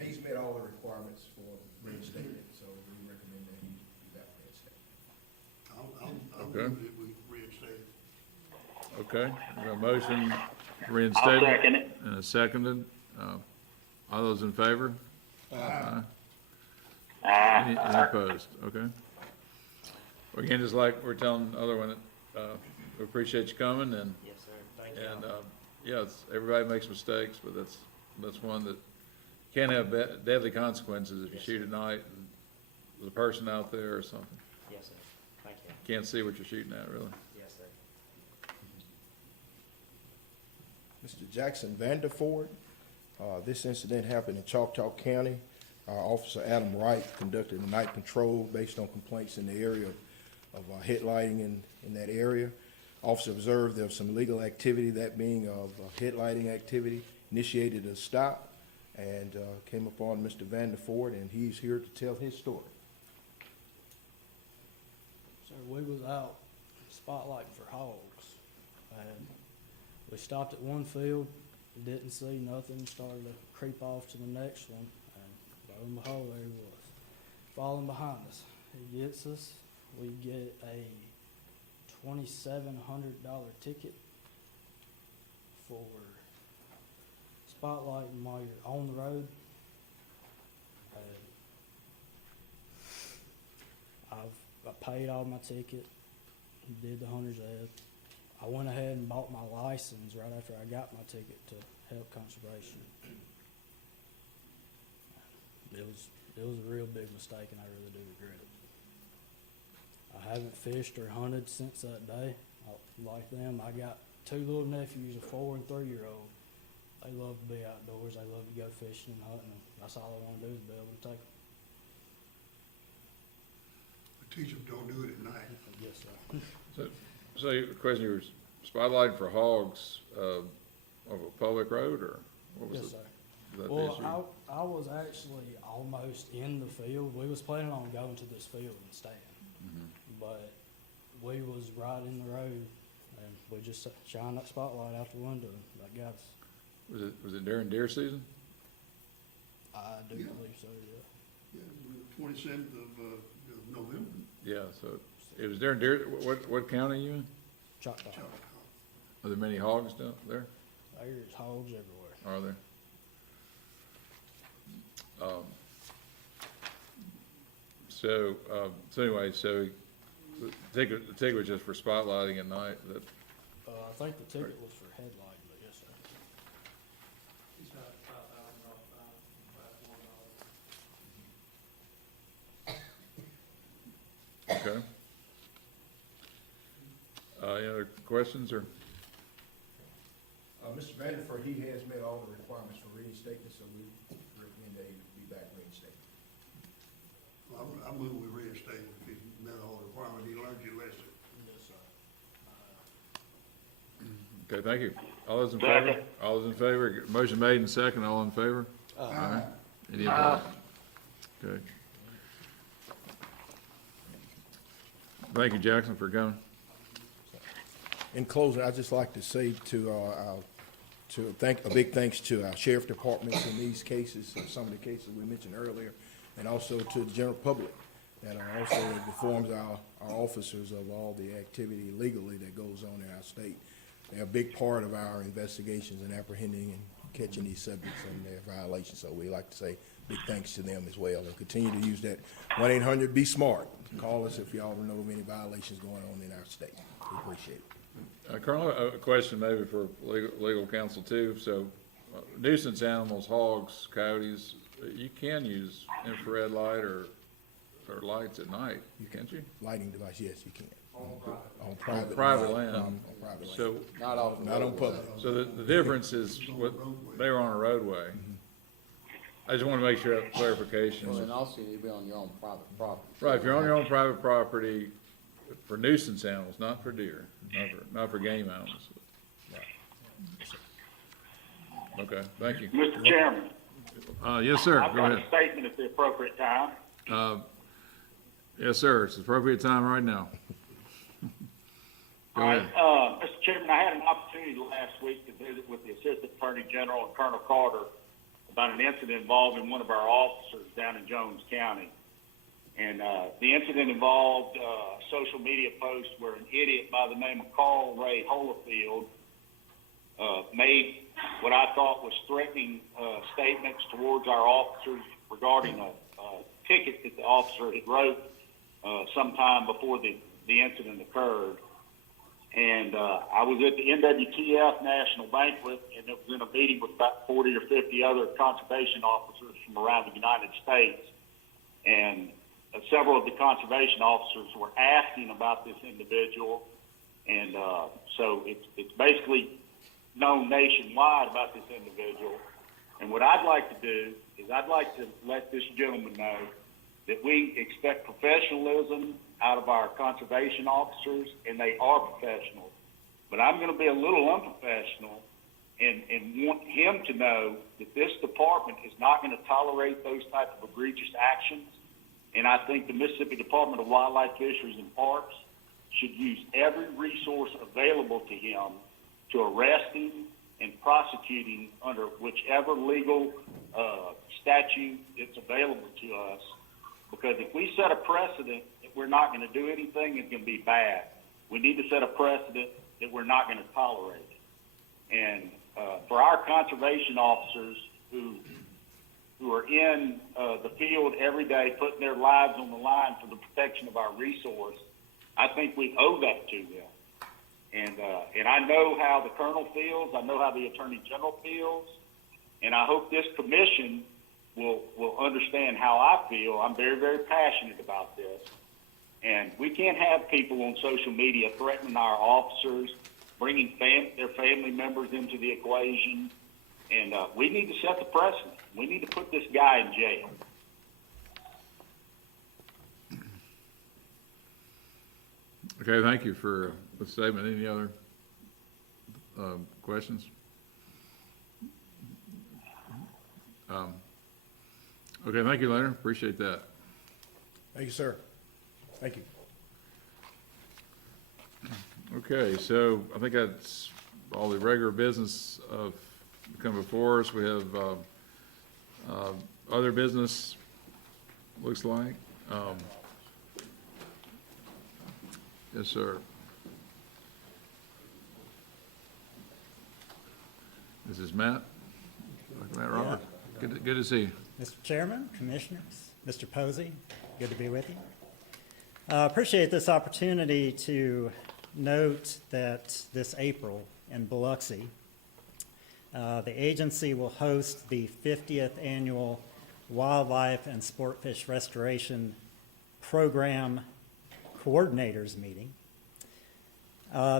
He's met all the requirements for reinstatement, so we recommend that he be back reinstated. I'll Okay. move that we reinstate. okay, we got a motion reinstated. I'll second it. And a seconded. All those in favor? Aye. Any opposed? Okay. Well, again, just like we're telling the other one, we appreciate you coming, and Yes, sir. Thank you. and yeah, everybody makes mistakes, but that's one that can have deadly consequences if you shoot at night and there's a person out there or something. Yes, sir. Thank you. Can't see what you're shooting at, really. Yes, sir. Mr. Jackson Vanderford. This incident happened in Choctaw County. Officer Adam Wright conducted a night patrol based on complaints in the area of headlighting in that area. Officer observed there was some illegal activity, that being of headlighting activity, initiated a stop, and came upon Mr. Vanderford, and he's here to tell his story. So we was out spotlighting for hogs, and we stopped at one field, didn't see nothing, started to creep off to the next one, and lo and behold, there he was, following behind us. He gets us, we get a $2,700 ticket for spotlighting while you're on the road. I paid all my ticket, did the hunter's ed. I went ahead and bought my license right after I got my ticket to help conservation. It was a real big mistake, and I really do regret it. I haven't fished or hunted since that day. Like them, I got 2 little nephews, a 4 and 3-year-old. They love to be outdoors. They love to go fishing and hunting. And that's all I want to do is be able to take them. teach them don't do it at night. Yes, sir. So your question, you were spotlighting for hogs, of a public road, or what was Yes, it? sir. Is that the Well, issue? I was actually almost in the field. We was planning on going to this field and staying. Mhm. But we was right in the road, and we just shined that spotlight out the window, and that got us. Was it during deer season? I do Yeah. believe so, yeah. Yeah, 27th of November. Yeah, so it was during deer, what county you in? Choctaw. Are there many hogs down there? There's hogs everywhere. Are there? So anyway, the ticket was just for spotlighting at night, that, I think the ticket was for headlight, but yes, sir. okay. Any other questions, or? Mr. Vanderford, he has met all the requirements for reinstatement, so we recommend that he be back reinstated. I move we reinstate him if he's met all the requirements, he learned your lesson. Yes, sir. Okay, thank you. All those in favor? Second. All those in favor? Motion made and second, all in favor? Aye. Any opposed? Okay. Thank you, Jackson, for coming. In closing, I'd just like to say a big thanks to our sheriff departments in these cases, some of the cases we mentioned earlier, and also to the general public that also informs our officers of all the activity legally that goes on in our state. They're a big part of our investigations and apprehending and catching these subjects and their violations. So we like to say big thanks to them as well, and continue to use that 1-800-BE-SMART. Call us if y'all know of any violations going on in our state. We appreciate it. Colonel, a question maybe for legal counsel too. So nuisance animals, hogs, coyotes, you can use infrared light or lights at night, can't you? Lighting device, yes, you can. On Private land. On private land. So, Not on public. so the difference is what, they were on a roadway. I just want to make sure I have clarification. Well, and also you'd be on your own private property. Right, if you're on your own private property, for nuisance animals, not for deer, not for game animals. Okay, thank you. Mr. Chairman, Yes, sir, I've go got a ahead. statement at the appropriate time. Yes, sir, it's the appropriate time right now. Go All right, ahead. Mr. Chairman, I had an opportunity last week to visit with the Assistant Attorney General and Colonel Carter about an incident involving one of our officers down in Jones County. And the incident involved a social media post where an idiot by the name of Carl Ray Holofield made what I thought was threatening statements towards our officers regarding a ticket that the officer had wrote sometime before the incident occurred. And I was at the MDWFP National Banquet, and it was in a meeting with about 40 or 50 other conservation officers from around the United States. And several of the conservation officers were asking about this individual. And so it's basically known nationwide about this individual. And what I'd like to do is I'd like to let this gentleman know that we expect professionalism out of our conservation officers, and they are professionals. But I'm going to be a little unprofessional and want him to know that this department is not going to tolerate those type of egregious actions. And I think the Mississippi Department of Wildlife, Fisheries, and Parks should use every resource available to him to arrest him and prosecute him under whichever legal statute it's available to us. Because if we set a precedent that we're not going to do anything, it's going to be bad. We need to set a precedent that we're not going to tolerate it. And for our conservation officers who are in the field every day, putting their lives on the line for the protection of our resource, I think we owe that to them. And I know how the Colonel feels. I know how the Attorney General feels. And I hope this commission will understand how I feel. I'm very, very passionate about this. And we can't have people on social media threatening our officers, bringing their family members into the equation. And we need to set the precedent. We need to put this guy in jail. Okay, thank you for the statement. Any other questions? Okay, thank you, Leonard. Appreciate that. Thank you, sir. Thank you. Okay, so I think that's all the regular business of come before us. We have other business, looks like. Yes, sir. This is Matt. Matt Robert. Good to see you. Mr. Chairman, Commissioners, Mr. Posey, good to be with you. Appreciate this opportunity to note that this April in Biloxi, the agency will host the 50th Annual Wildlife and Sportfish Restoration Program Coordinators Meeting.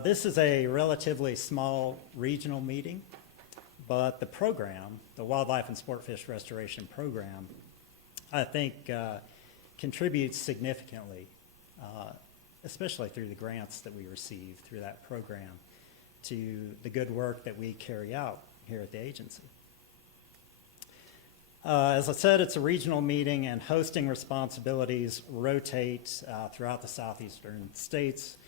This is a relatively small regional meeting, but the program, the Wildlife and Sportfish Restoration Program, I think contributes significantly, especially through the grants that we receive through that program, to the good work that we carry out here at the agency. As I said, it's a regional meeting, and hosting responsibilities rotate throughout the southeastern states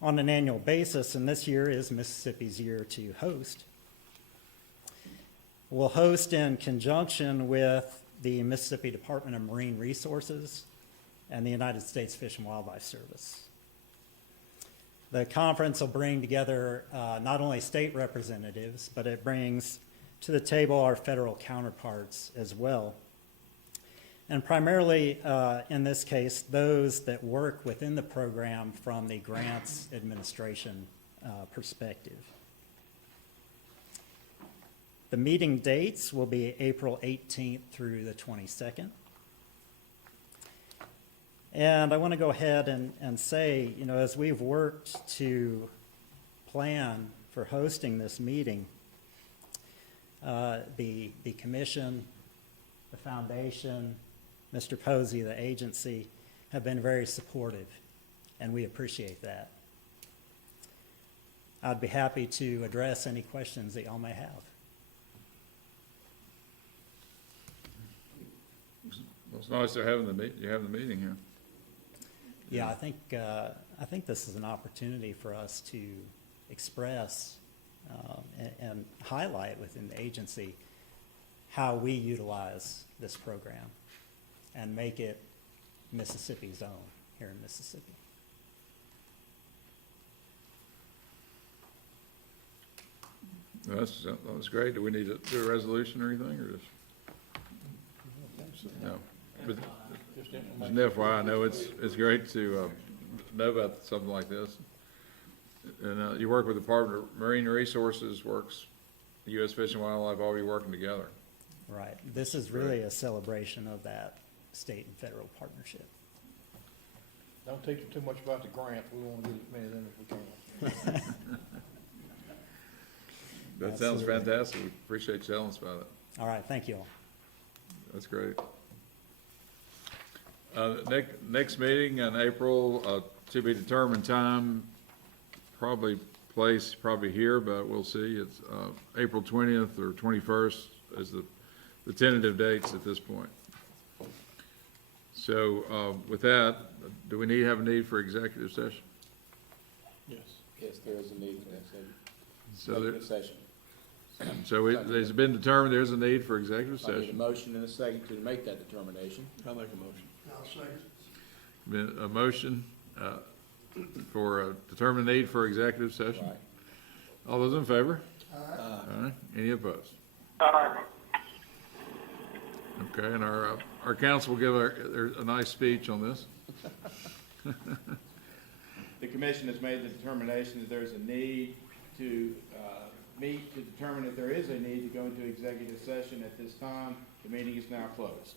on an annual basis, and this year is Mississippi's year to host. We'll host in conjunction with the Mississippi Department of Marine Resources and the United States Fish and Wildlife Service. The conference will bring together not only state representatives, but it brings to the table our federal counterparts as well. And primarily, in this case, those that work within the program from the grants administration perspective. The meeting dates will be April 18th through the 22nd. And I want to go ahead and say, you know, as we've worked to plan for hosting this meeting, the commission, the foundation, Mr. Posey, the agency, have been very supportive, and we appreciate that. I'd be happy to address any questions that y'all may have. Well, it's nice they're having you're having the meeting here. Yeah, I think this is an opportunity for us to express and highlight within the agency how we utilize this program and make it Mississippi's own here in Mississippi. That's great. Do we need to do a resolution or anything, or just? No. But just an FYI, I know it's great to know about something like this. And you work with the Department of Marine Resources, works the U.S. Fish and Wildlife, all you working together. Right. This is really a celebration of that state and federal partnership. Don't teach them too much about the grant. We want to get as many of them as we can. That sounds fantastic. We appreciate you telling us about it. All right. Thank you all. That's great. Next meeting in April, to be determined time, probably place, probably here, but we'll see. It's April 20th or 21st is the tentative dates at this point. So with that, do we have a need for executive session? Yes. Yes, there is a need for that So session. So it's been determined there's a need for executive I need a session. motion and a second to make that determination. I'll make a motion. I'll second. Been a motion for a determined need for executive session. Right. All those in favor? Aye. All right. Any opposed? Aye. Okay, and our council will give a nice speech on this. The commission has made the determination that there's a need to meet to determine if there is a need to go into executive session at this time. The meeting is now closed.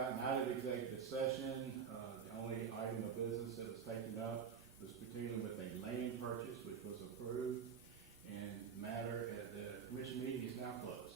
gotten out of executive session. The only item of business that was taken up was pertaining with a land purchase, which was approved, and the matter at the commission meeting is now closed.